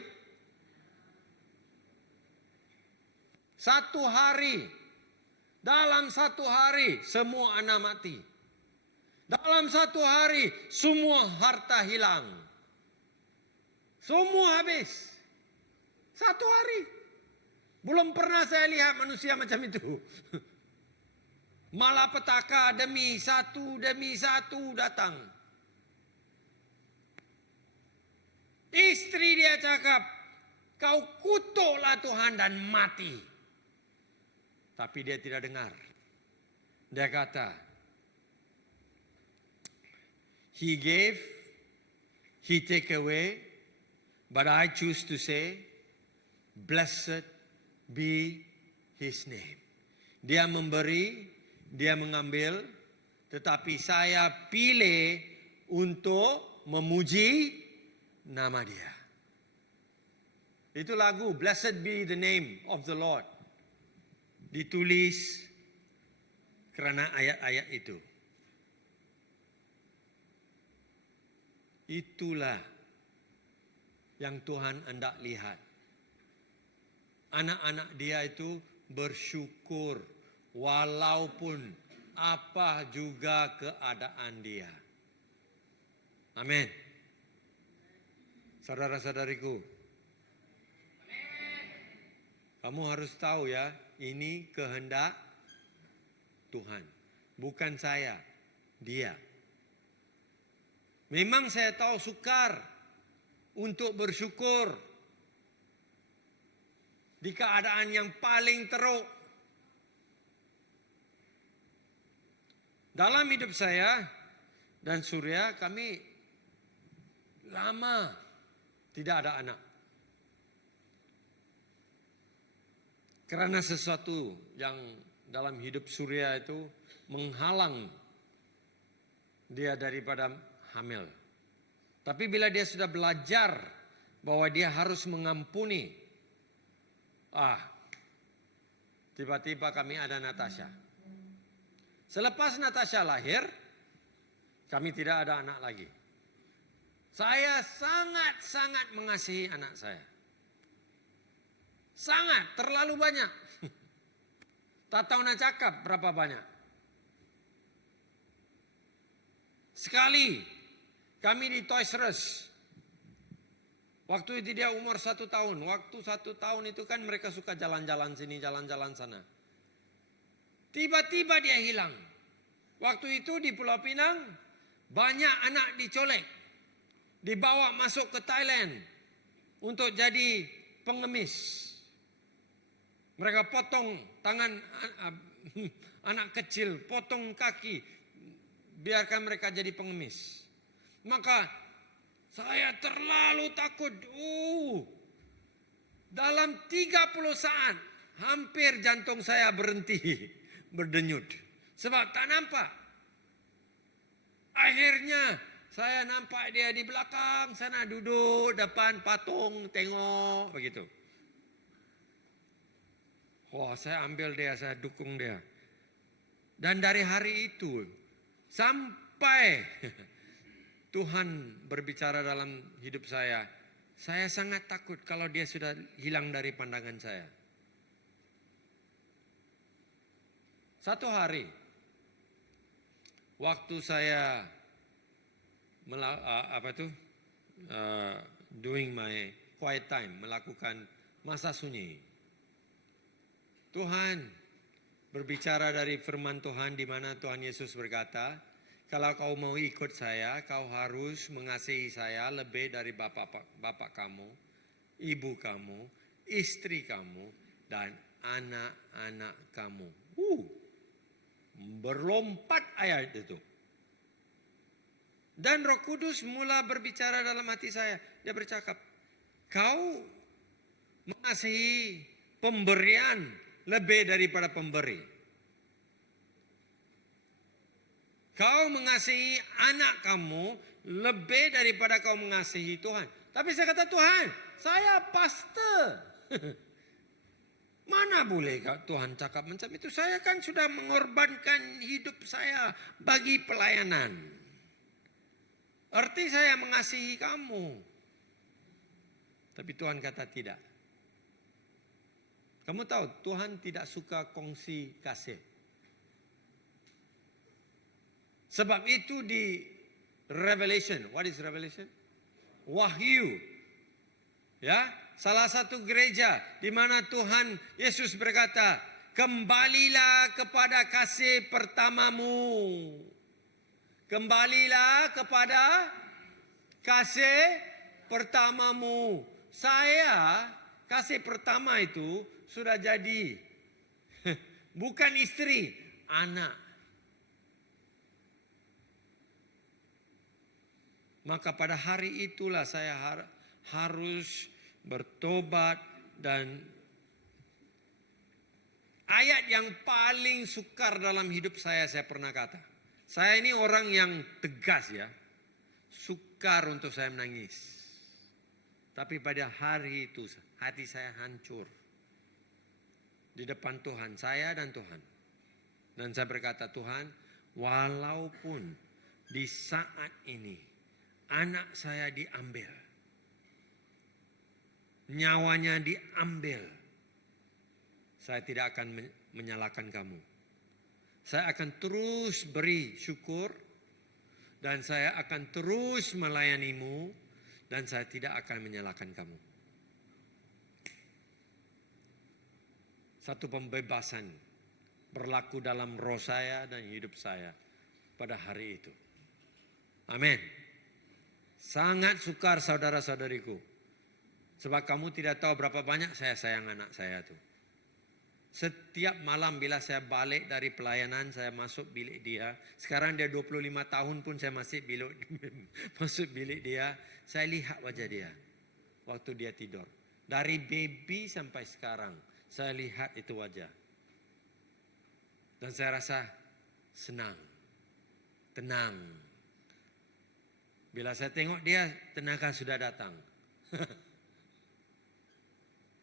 Dalam satu hari semua anak mati. Dalam satu hari semua harta hilang. Semua habis. Satu hari. Belum pernah saya lihat manusia macam itu. Malapetaka demi satu datang. Istri dia cakap, kau kutuklah Tuhan dan mati. Tapi dia tidak dengar. Dia kata, He gave, He take away, but I choose to say, blessed be His name. Dia memberi, dia mengambil, tetapi saya pilih untuk memuji nama dia. Itu lagu, Blessed be the name of the Lord. Ditulis kerana ayat-ayat itu. Itulah yang Tuhan hendak lihat. Anak-anak dia itu bersyukur walaupun apa juga keadaan dia. Amin. Saudara-saudariku, kamu harus tahu ya, ini kehendak Tuhan. Bukan saya, dia. Memang saya tahu sukar untuk bersyukur di keadaan yang paling teruk. Dalam hidup saya dan Surya, kami lama tidak ada anak. Karena sesuatu yang dalam hidup Surya itu menghalang dia daripada hamil. Tapi bila dia sudah belajar bahwa dia harus mengampuni, tiba-tiba kami ada Natasha. Selepas Natasha lahir, kami tidak ada anak lagi. Saya sangat-sangat mengasihi anak saya. Sangat, terlalu banyak. Tak tahu nak cakap berapa banyak. Sekali kami di Toys R Us. Waktu itu dia umur 1 tahun. Waktu 1 tahun itu kan mereka suka jalan-jalan sini, jalan-jalan sana. Tiba-tiba dia hilang. Waktu itu di Pulau Pinang banyak anak dicolek. Dibawa masuk ke Thailand untuk jadi pengemis. Mereka potong tangan anak kecil, potong kaki, biarkan mereka jadi pengemis. Maka saya terlalu takut. Dalam 30 saat hampir jantung saya berhenti berdenyut. Sebab tak nampak. Akhirnya saya nampak dia di belakang sana duduk depan patung, tengok begitu. Wah, saya ambil dia, saya dukung dia. Dan dari hari itu sampai Tuhan berbicara dalam hidup saya sangat takut kalau dia sudah hilang dari pandangan saya. Satu hari, waktu saya doing my quiet time, melakukan masa sunyi, Tuhan berbicara dari firman Tuhan di mana Tuhan Yesus berkata, kalau kau mau ikut saya, kau harus mengasihi saya lebih dari bapak kamu, ibu kamu, istri kamu, dan anak-anak kamu. Berlompat ayat itu. Dan Roh Kudus mula berbicara dalam hati saya. Dia bercakap, kau mengasihi pemberian lebih daripada pemberi. Kau mengasihi anak kamu lebih daripada kau mengasihi Tuhan. Tapi saya kata, Tuhan, saya pastor. Mana boleh Tuhan cakap macam itu? Saya kan sudah mengorbankan hidup saya bagi pelayanan. Arti saya mengasihi kamu. Tapi Tuhan kata tidak. Kamu tahu Tuhan tidak suka kongsi kasih. Sebab itu di Revelation, what is Revelation? Wahyu. Ya, salah satu gereja di mana Tuhan Yesus berkata, kembalilah kepada kasih pertamamu. Kembalilah kepada kasih pertamamu. Saya, kasih pertama itu sudah jadi. Bukan istri, anak. Maka pada hari itulah saya harus bertobat dan ayat yang paling sukar dalam hidup saya pernah kata. Saya ini orang yang tegas ya. Sukar untuk saya menangis. Tapi pada hari itu hati saya hancur. Di depan Tuhan, saya dan Tuhan. Dan saya berkata, Tuhan, walaupun di saat ini anak saya diambil, nyawanya diambil, saya tidak akan menyalahkan kamu. Saya akan terus beri syukur dan saya akan terus melayanimu dan saya tidak akan menyalahkan kamu. Satu pembebasan berlaku dalam roh saya dan hidup saya pada hari itu. Amin. Sangat sukar saudara-saudariku. Sebab kamu tidak tahu berapa banyak saya sayang anak saya tuh. Setiap malam bila saya balik dari pelayanan, saya masuk bilik dia. Sekarang dia 25 tahun pun saya masih masuk bilik dia. Saya lihat wajah dia waktu dia tidur. Dari baby sampai sekarang, saya lihat itu wajah. Dan saya rasa senang, tenang. Bila saya tengok dia, tenaga sudah datang.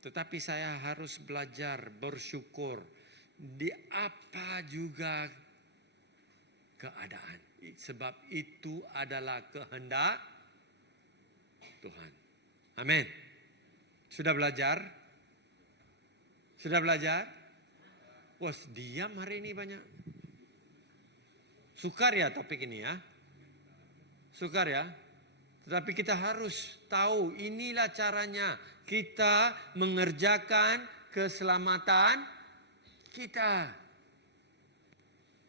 Tetapi saya harus belajar bersyukur di apa juga keadaan. Sebab itu adalah kehendak Tuhan. Amin. Sudah belajar? Sudah belajar? Wah, diam hari ini banyak. Sukar ya topik ini ya. Sukar ya. Tetapi kita harus tahu inilah caranya kita mengerjakan keselamatan kita.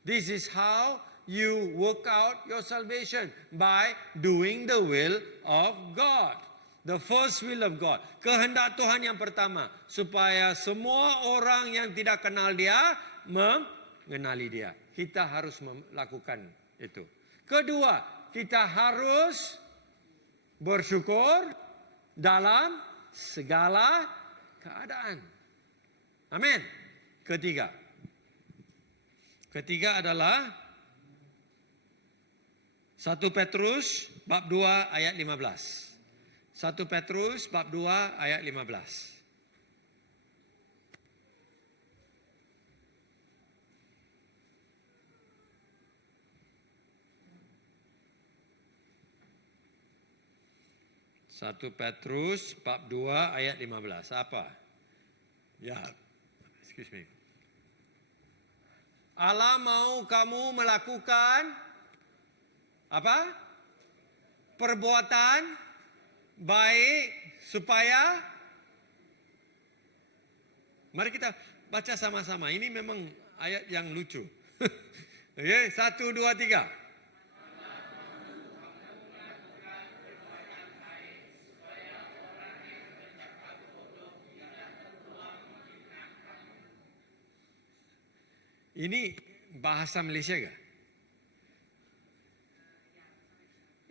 This is how you work out your salvation, by doing the will of God. The first will of God. Kehendak Tuhan yang pertama, supaya semua orang yang tidak kenal dia mengenali dia. Kita harus melakukan itu. Kedua, kita harus bersyukur dalam segala keadaan. Amin. Ketiga adalah 1 Petrus bab 2 ayat 15. 1 Petrus bab 2 ayat 15. 1 Petrus bab 2 ayat 15. Apa? Ya, excuse me. Allah mau kamu melakukan apa? Perbuatan baik supaya, mari kita baca sama-sama. Ini memang ayat yang lucu. Oke, 1, 2, 3. Ini bahasa Malaysia gak?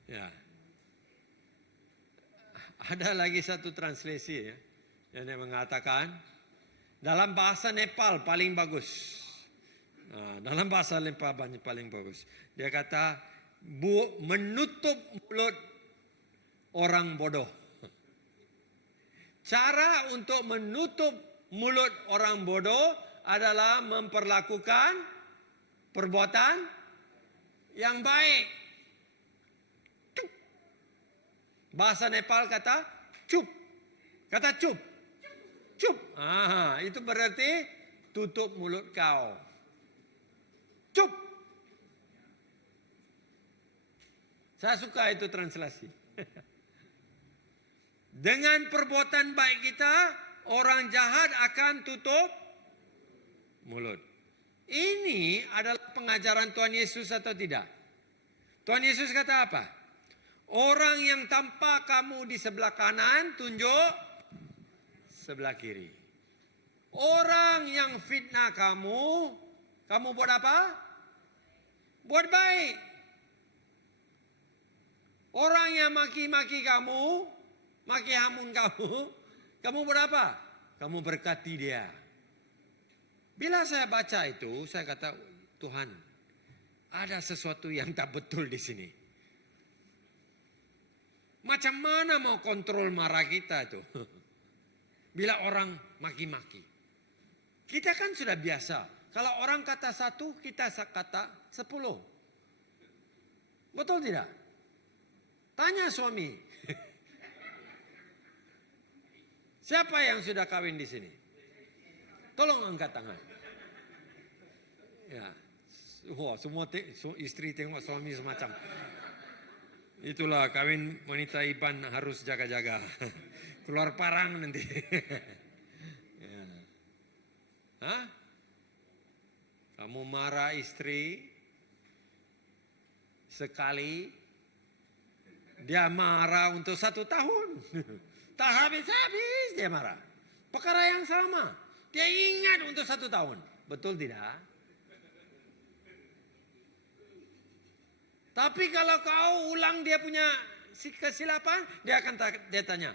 Ya. Ada lagi satu translasi ya, yang mengatakan dalam bahasa Nepal paling bagus. Nah, dalam bahasa Nepal paling bagus. Dia kata menutup mulut orang bodoh. Cara untuk menutup mulut orang bodoh adalah memperlakukan perbuatan yang baik. Cup. Bahasa Nepal kata cup. Kata cup. Cup. Itu berarti tutup mulut kau. Cup. Saya suka itu translasi. Dengan perbuatan baik kita, orang jahat akan tutup mulut. Ini adalah pengajaran Tuhan Yesus atau tidak? Tuhan Yesus kata apa? Orang yang tampak kamu di sebelah kanan, tunjuk sebelah kiri. Orang yang fitnah kamu buat apa? Buat baik. Orang yang maki-maki kamu, maki hamun kamu buat apa? Kamu berkati dia. Bila saya baca itu, saya kata, Tuhan, ada sesuatu yang tak betul di sini. Macam mana mau kontrol marah kita itu? Bila orang maki-maki. Kita kan sudah biasa. Kalau orang kata 1, kita kata 10. Betul tidak? Tanya suami. Siapa yang sudah kawin di sini? Tolong angkat tangan. Ya. Wah, semua istri tengok suami semacam. Itulah kawin wanita Iban harus jaga-jaga. Keluar parang nanti. Ya. Hah? Kamu marah istri sekali, dia marah untuk 1 tahun. Tak habis-habis dia marah. Perkara yang sama. Dia ingat untuk 1 tahun. Betul tidak? Tapi kalau kau ulang dia punya kesilapan, dia tanya,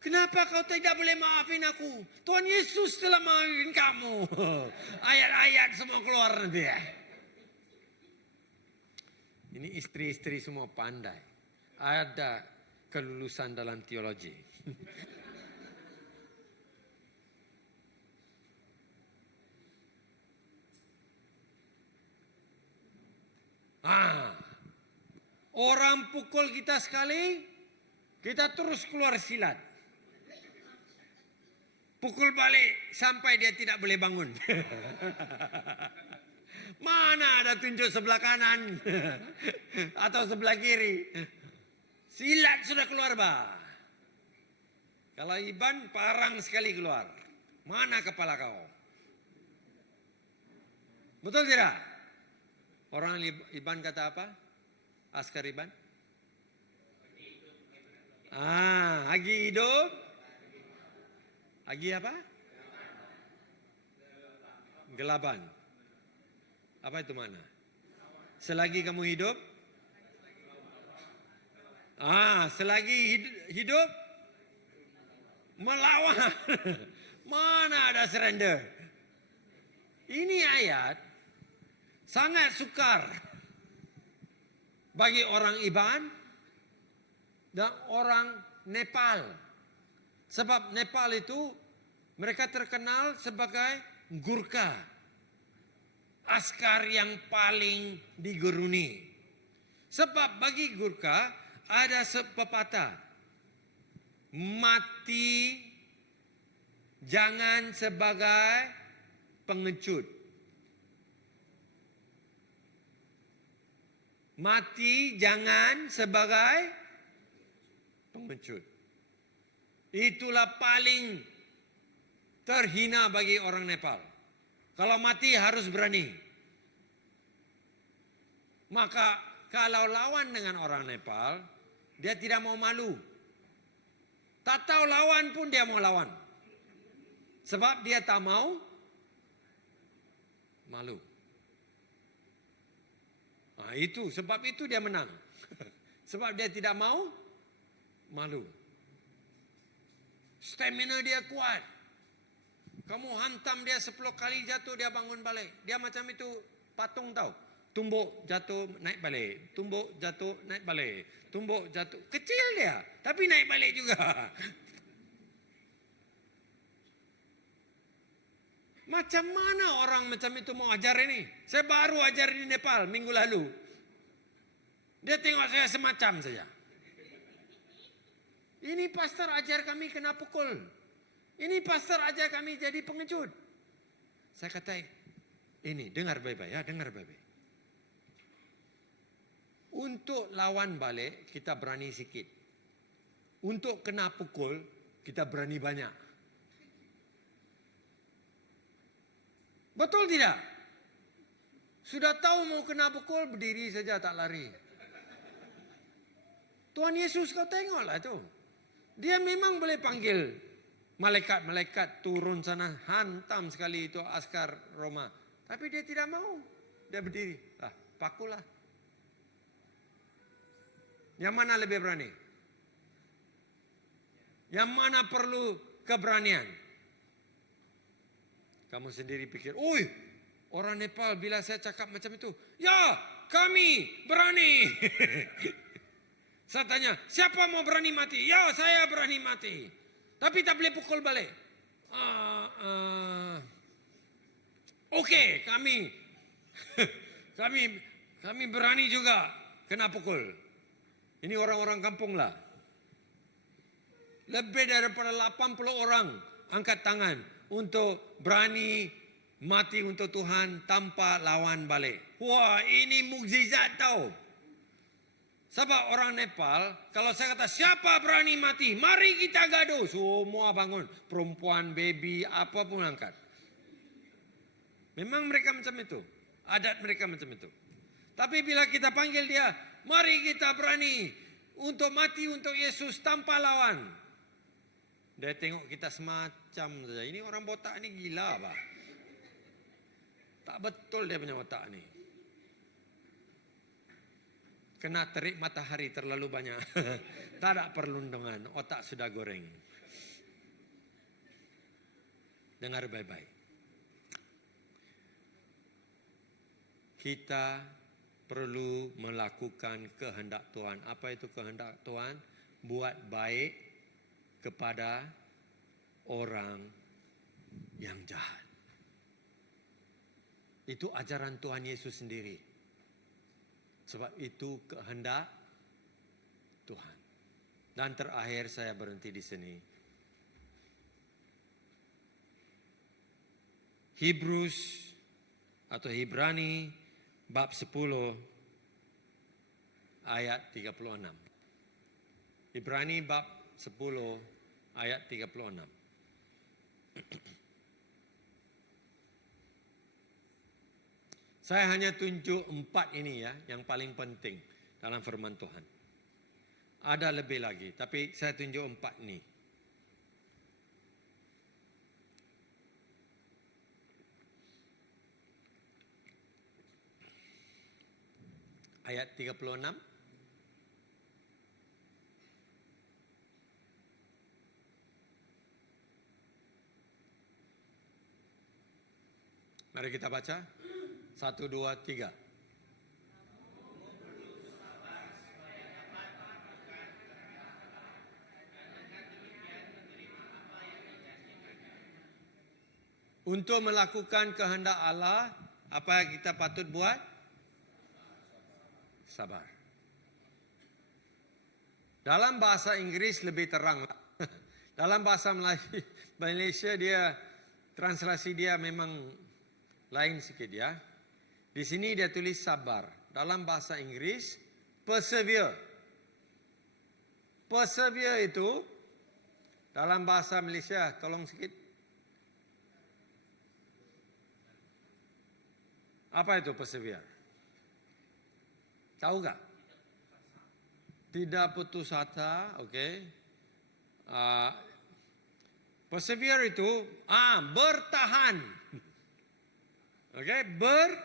kenapa kau tidak boleh maafin aku? Tuhan Yesus telah maafin kamu. Ayat-ayat semua keluar nanti ya. Ini istri-istri semua pandai. Ada kelulusan dalam teologi. Orang pukul kita sekali, kita terus keluar silat. Pukul balik sampai dia tidak boleh bangun. Mana ada tunjuk sebelah kanan atau sebelah kiri. Silat sudah keluar bah. Kalau Iban parang sekali keluar. Mana kepala kau? Betul tidak? Orang Iban kata apa? Askar Iban? Agi hidup. Agi apa? Gelaban. Apa itu mana? Selagi kamu hidup? Selagi hidup melawan. Mana ada surrender? Ini ayat sangat sukar bagi orang Iban dan orang Nepal. Sebab Nepal itu mereka terkenal sebagai Gurkha. Askar yang paling diguruni. Sebab bagi Gurkha ada pepatah. mati jangan sebagai pengecut. Mati jangan sebagai pengecut. Itulah paling terhina bagi orang Nepal. Kalau mati harus berani. Maka kalau lawan dengan orang Nepal, dia tidak mau malu. Tak tahu lawan pun dia mau lawan. Sebab dia tak mau malu. Nah, itu sebab itu dia menang. Sebab dia tidak mau malu. Stamina dia kuat. Kamu hantam dia 10 kali jatuh, dia bangun balik. Dia macam itu patung tahu. Tumbuk, jatuh, naik balik. Tumbuk, jatuh, naik balik. Tumbuk, jatuh. Kecil dia, tapi naik balik juga. Macam mana orang macam itu mau ajar ini? Saya baru ajar di Nepal minggu lalu. Dia tengok saya semacam saja. Ini pastor ajar kami kena pukul. Ini pastor ajar kami jadi pengecut. Saya kata, ini dengar baik-baik ya, dengar baik-baik. Untuk lawan balik, kita berani sikit. Untuk kena pukul, kita berani banyak. Betul tidak? Sudah tahu mau kena pukul, berdiri saja tak lari. Tuhan Yesus kau tengoklah tu. Dia memang boleh panggil malaikat-malaikat turun sana, hantam sekali itu askar Roma. Tapi dia tidak mau. Dia berdiri. Pakulah. Yang mana lebih berani? Yang mana perlu keberanian? Kamu sendiri pikir, orang Nepal bila saya cakap macam itu, ya kami berani. Saya tanya, siapa mau berani mati? Ya, saya berani mati. Tapi tak boleh pukul balik. Okey, kami berani juga kena pukul. Ini orang-orang kampung lah. Lebih daripada 80 orang angkat tangan untuk berani mati untuk Tuhan tanpa lawan balik. Wah, ini mukjizat tau. Sebab orang Nepal, kalau saya kata siapa berani mati, mari kita gaduh. Semua bangun. Perempuan, baby, apa pun angkat. Memang mereka macam itu. Adat mereka macam itu. Tapi bila kita panggil dia, mari kita berani untuk mati untuk Yesus tanpa lawan. Dia tengok kita semacam saja. Ini orang botak ni gila apa? Tak betul dia punya otak ni. Kena terik matahari terlalu banyak. Tak ada perlindungan. Otak sudah goreng. Dengar baik-baik. Kita perlu melakukan kehendak Tuhan. Apa itu kehendak Tuhan? Buat baik kepada orang yang jahat. Itu ajaran Tuhan Yesus sendiri. Sebab itu kehendak Tuhan. Dan terakhir saya berhenti di sini. Hebrews atau Ibrani bab 10 ayat 36. Ibrani bab 10 ayat 36. Saya hanya tunjuk 4 ini ya, yang paling penting dalam firman Tuhan. Ada lebih lagi, tapi saya tunjuk 4 ini. Ayat 36. Mari kita baca. 1, 2, 3. Untuk melakukan kehendak Allah, apa yang kita patut buat? Sabar. Dalam bahasa Inggris lebih terang. Dalam bahasa Malaysia dia translasi dia memang lain sedikit ya. Di sini dia tulis sabar. Dalam bahasa Inggris persevere. Persevere itu dalam bahasa Malaysia, tolong sedikit. Apa itu persevere? Tahu gak? Tidak putus asa, oke. Persevere itu bertahan. Oke, bertahan.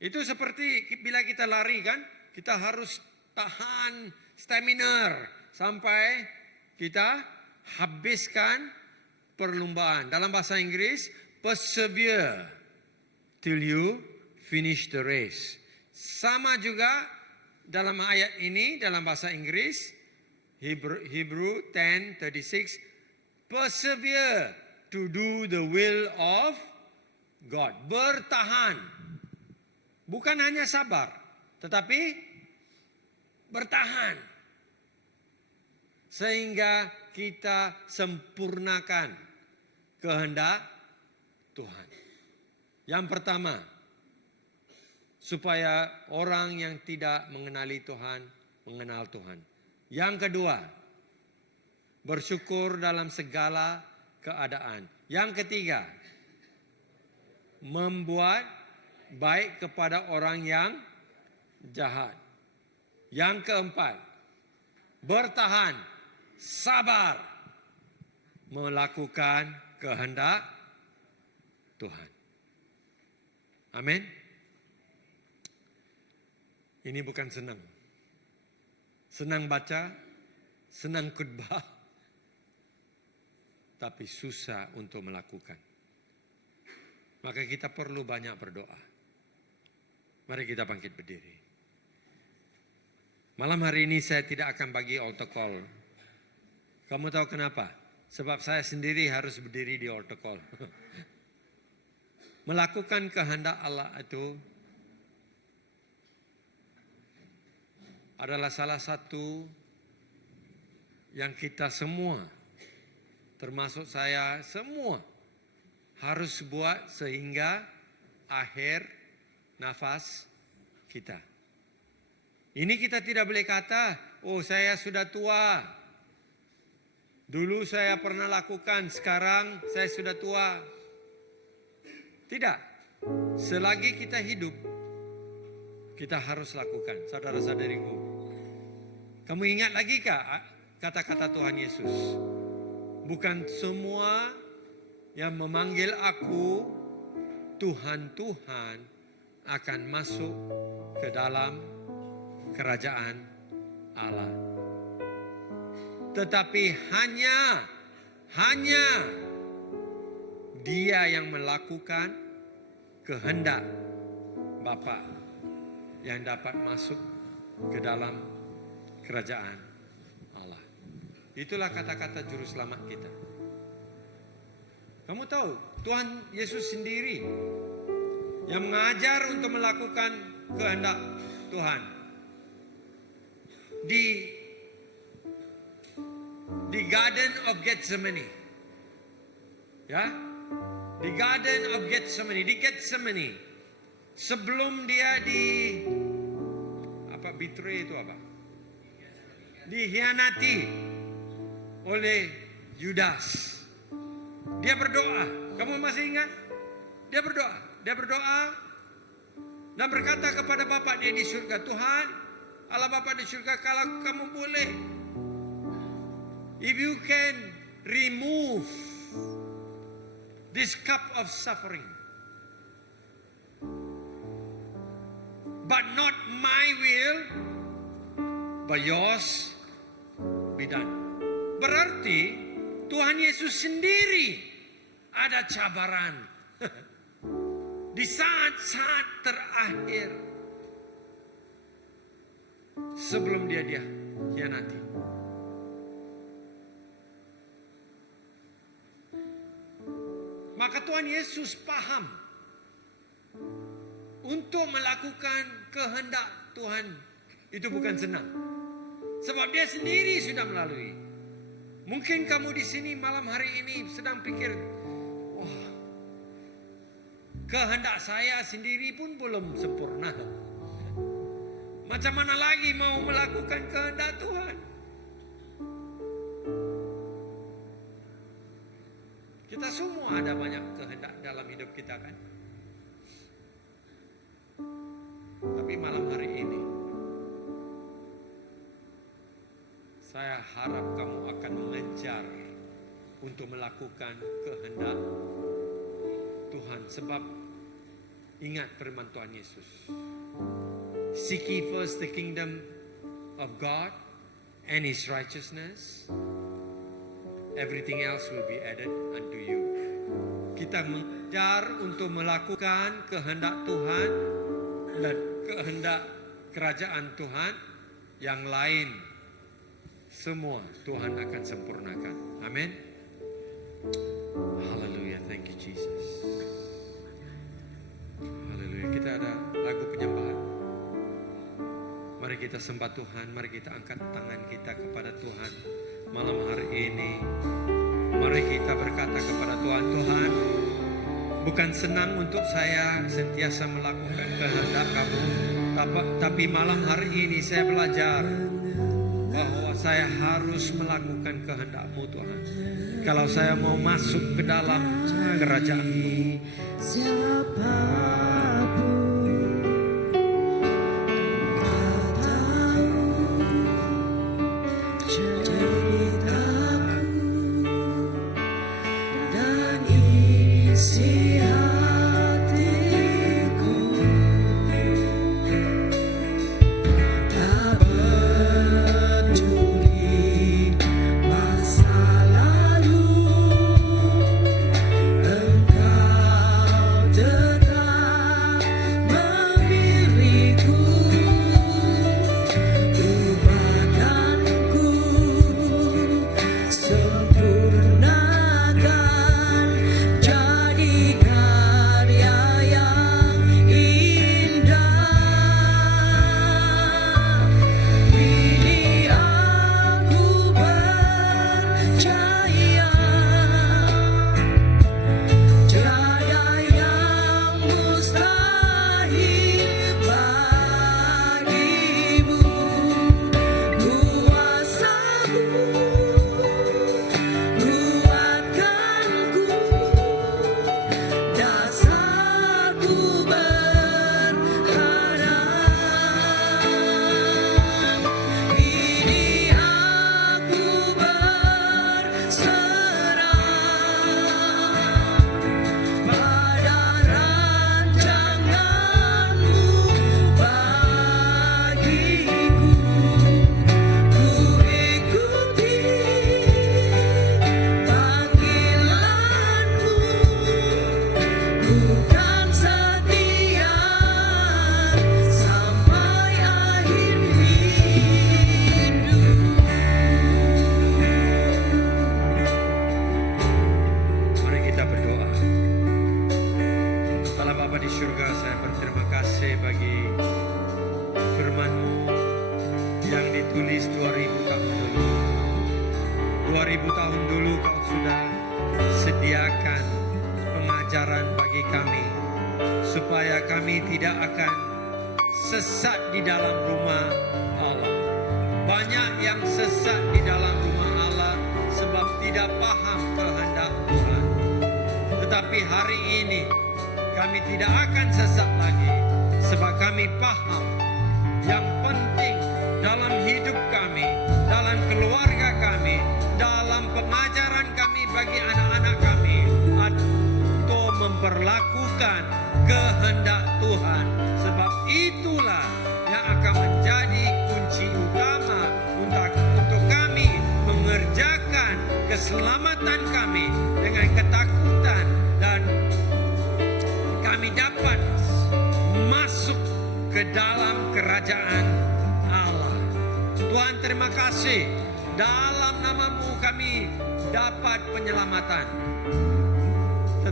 Itu seperti bila kita lari kan, kita harus tahan stamina sampai kita habiskan perlombaan. Dalam bahasa Inggris, persevere till you finish the race. Sama juga dalam ayat ini dalam bahasa Inggris Hebrew 10:36, persevere to do the will of God. Bertahan. Bukan hanya sabar, tetapi bertahan. Sehingga kita sempurnakan kehendak Tuhan. Yang pertama, supaya orang yang tidak mengenali Tuhan, mengenal Tuhan. Yang kedua, bersyukur dalam segala keadaan. Yang ketiga, membuat baik kepada orang yang jahat. Yang keempat, bertahan, sabar, melakukan kehendak Tuhan. Amin. Ini bukan senang. Senang baca, senang khutbah, tapi susah untuk melakukan. Maka kita perlu banyak berdoa. Mari kita bangkit berdiri. Malam hari ini saya tidak akan bagi altar call. Kamu tahu kenapa? Sebab saya sendiri harus berdiri di altar call. Melakukan kehendak Allah itu adalah salah satu yang kita semua, termasuk saya semua, harus buat sehingga akhir nafas kita. Ini kita tidak boleh kata, oh saya sudah tua. Dulu saya pernah lakukan, sekarang saya sudah tua. Tidak. Selagi kita hidup, kita harus lakukan, saudara-saudariku. Kamu ingat lagi kah kata-kata Tuhan Yesus? Bukan semua yang memanggil aku Tuhan, Tuhan akan masuk ke dalam kerajaan Allah. Tetapi hanya dia yang melakukan kehendak Bapa yang dapat masuk ke dalam kerajaan Allah. Itulah kata-kata juru selamat kita. Kamu tahu, Tuhan Yesus sendiri yang mengajar untuk melakukan kehendak Tuhan. Di Garden of Gethsemane. Ya? Di Garden of Gethsemane, di Gethsemane. Sebelum dia betray itu apa? Dikhianati oleh Yudas. Dia berdoa. Kamu masih ingat? Dia berdoa dan berkata kepada Bapa dia di surga, Tuhan, Allah Bapa di surga, kalau kamu boleh, if you can remove this cup of suffering, but not my will, but yours be done. Berarti Tuhan Yesus sendiri ada cabaran di saat-saat terakhir sebelum dia hianati. Maka Tuhan Yesus paham untuk melakukan kehendak Tuhan itu bukan senang. Sebab dia sendiri sudah melalui. Mungkin kamu di sini malam hari ini sedang pikir, wah, kehendak saya sendiri pun belum sempurna. Macam mana lagi mau melakukan kehendak Tuhan? Kita semua ada banyak kehendak dalam hidup kita kan? Tapi malam hari ini saya harap kamu akan mengejar untuk melakukan kehendak Tuhan. Sebab ingat firman Tuhan Yesus, seek ye first the kingdom of God and His righteousness, everything else will be added unto you. Kita mengejar untuk melakukan kehendak Tuhan dan kehendak kerajaan Tuhan. Yang lain semua Tuhan akan sempurnakan. Amin. Haleluya. Thank you Jesus. Haleluya. Kita ada lagu penyembahan. Mari kita sembah Tuhan. Mari kita angkat tangan kita kepada Tuhan malam hari ini. Mari kita berkata kepada Tuhan, Tuhan, bukan senang untuk saya sentiasa melakukan kehendak Kamu, tapi malam hari ini saya belajar bahwa saya harus melakukan kehendak-Mu Tuhan. Kalau saya mau masuk ke dalam kerajaan-Mu.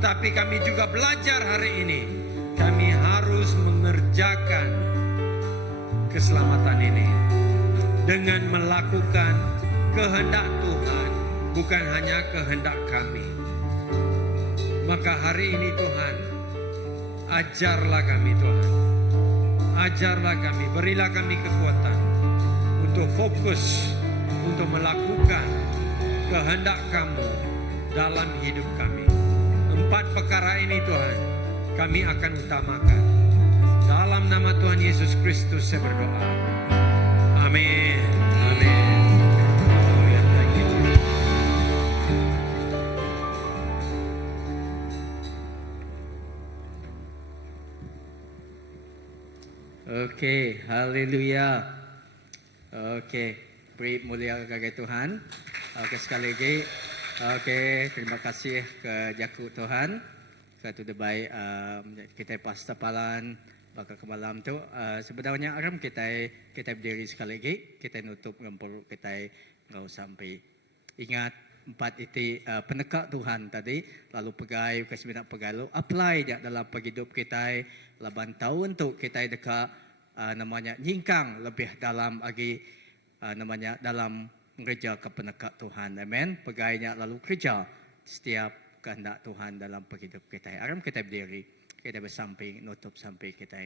Tetapi kami juga belajar hari ini, kami harus mengerjakan keselamatan ini dengan melakukan kehendak Tuhan, bukan hanya kehendak kami. Maka hari ini Tuhan, ajarlah kami Tuhan. Ajarlah kami, berilah kami kekuatan untuk fokus, untuk melakukan kehendak Kamu dalam hidup kami. 4 perkara ini Tuhan, kami akan utamakan. Dalam nama Tuhan Yesus Kristus saya berdoa. Amin. Amin. Haleluya. Thank you. Okey, haleluya. Okey, beri mulia kepada Tuhan. Okey, sekali lagi. Okey, terima kasih ke Jakut Tuhan. Satu debai kita pastor palan bakal ke malam tu. Sebenarnya aram kita berdiri sekali lagi. Kita nutup ngempur kita ngau sampai. Ingat 4 itu penekak Tuhan tadi, lalu pegai kesembilan pegai lalu apply dia dalam hidup kita. Laban tahun tu kita dekat namanya nyingkang lebih dalam lagi namanya dalam kerja ke penekak Tuhan. Amen. Pegainya lalu kerja setiap kehendak Tuhan dalam hidup kita. Aram kita berdiri, kita bersamping, nutup sampai kita.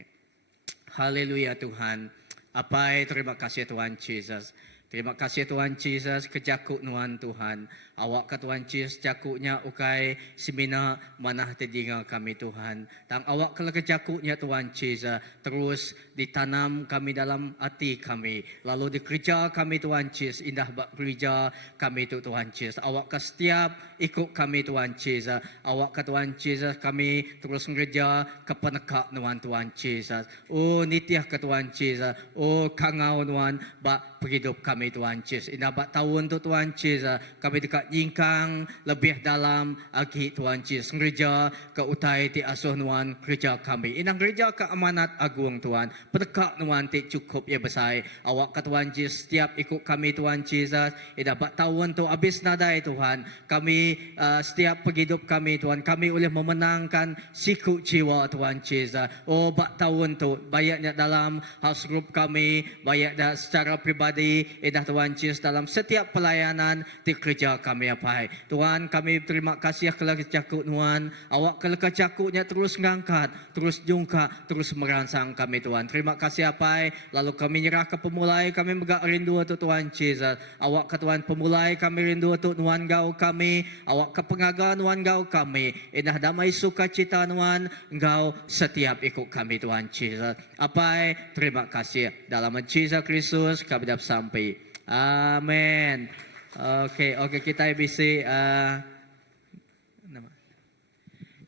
Haleluya Tuhan. Apai terima kasih Tuhan Yesus. Terima kasih Tuhan Yesus kejakut nuan Tuhan. Awak ke Tuhan Yesus jakutnya ukai semina manah tedinga kami Tuhan. Tang awak ke kejakutnya Tuhan Yesus terus ditanam kami dalam hati kami. Lalu dikerja kami Tuhan Yesus indah bekerja kami tu Tuhan Yesus. Awak ke setiap ikut kami Tuhan Yesus. Awak ke Tuhan Yesus kami terus kerja ke penekak nuan Tuhan Yesus. Oh nitiah ke Tuhan Yesus. Oh kangau nuan bak hidup kami Tuhan Yesus. Indah bak tahun tu Tuhan Yesus kami dekat jingkang lebih dalam agi Tuhan Yesus kerja ke utai ti asuh nuan kerja kami. Inang kerja ke amanat agung Tuhan. Penekak nuan ti cukup ya besar. Awak ke Tuhan Yesus setiap ikut kami Tuhan Yesus. Indah bak tahun tu habis nadai Tuhan. Kami setiap hidup kami Tuhan. Kami boleh memenangkan siku jiwa Tuhan Yesus. Oh bak tahun tu bayaknya dalam house group kami. Bayaknya secara pribadi. Indah Tuhan Yesus dalam setiap pelayanan di kerja kami apa. Tuhan kami terima kasih kepada jakut Tuhan. Awak kepada jakutnya terus mengangkat, terus jungka, terus merangsang kami Tuhan. Terima kasih apa. Lalu kami nyerah ke pemulai kami megak rindu untuk Tuhan Yesus. Awak ke Tuhan pemulai kami rindu untuk Tuhan gau kami. Awak ke pengaga Tuhan gau kami. Indah damai sukacita Tuhan gau setiap ikut kami Tuhan Yesus. Apa terima kasih dalam Yesus Kristus kami dapat sampai. Amin. Okey, kita bisa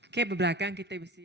Okey, berbelakang kita bisa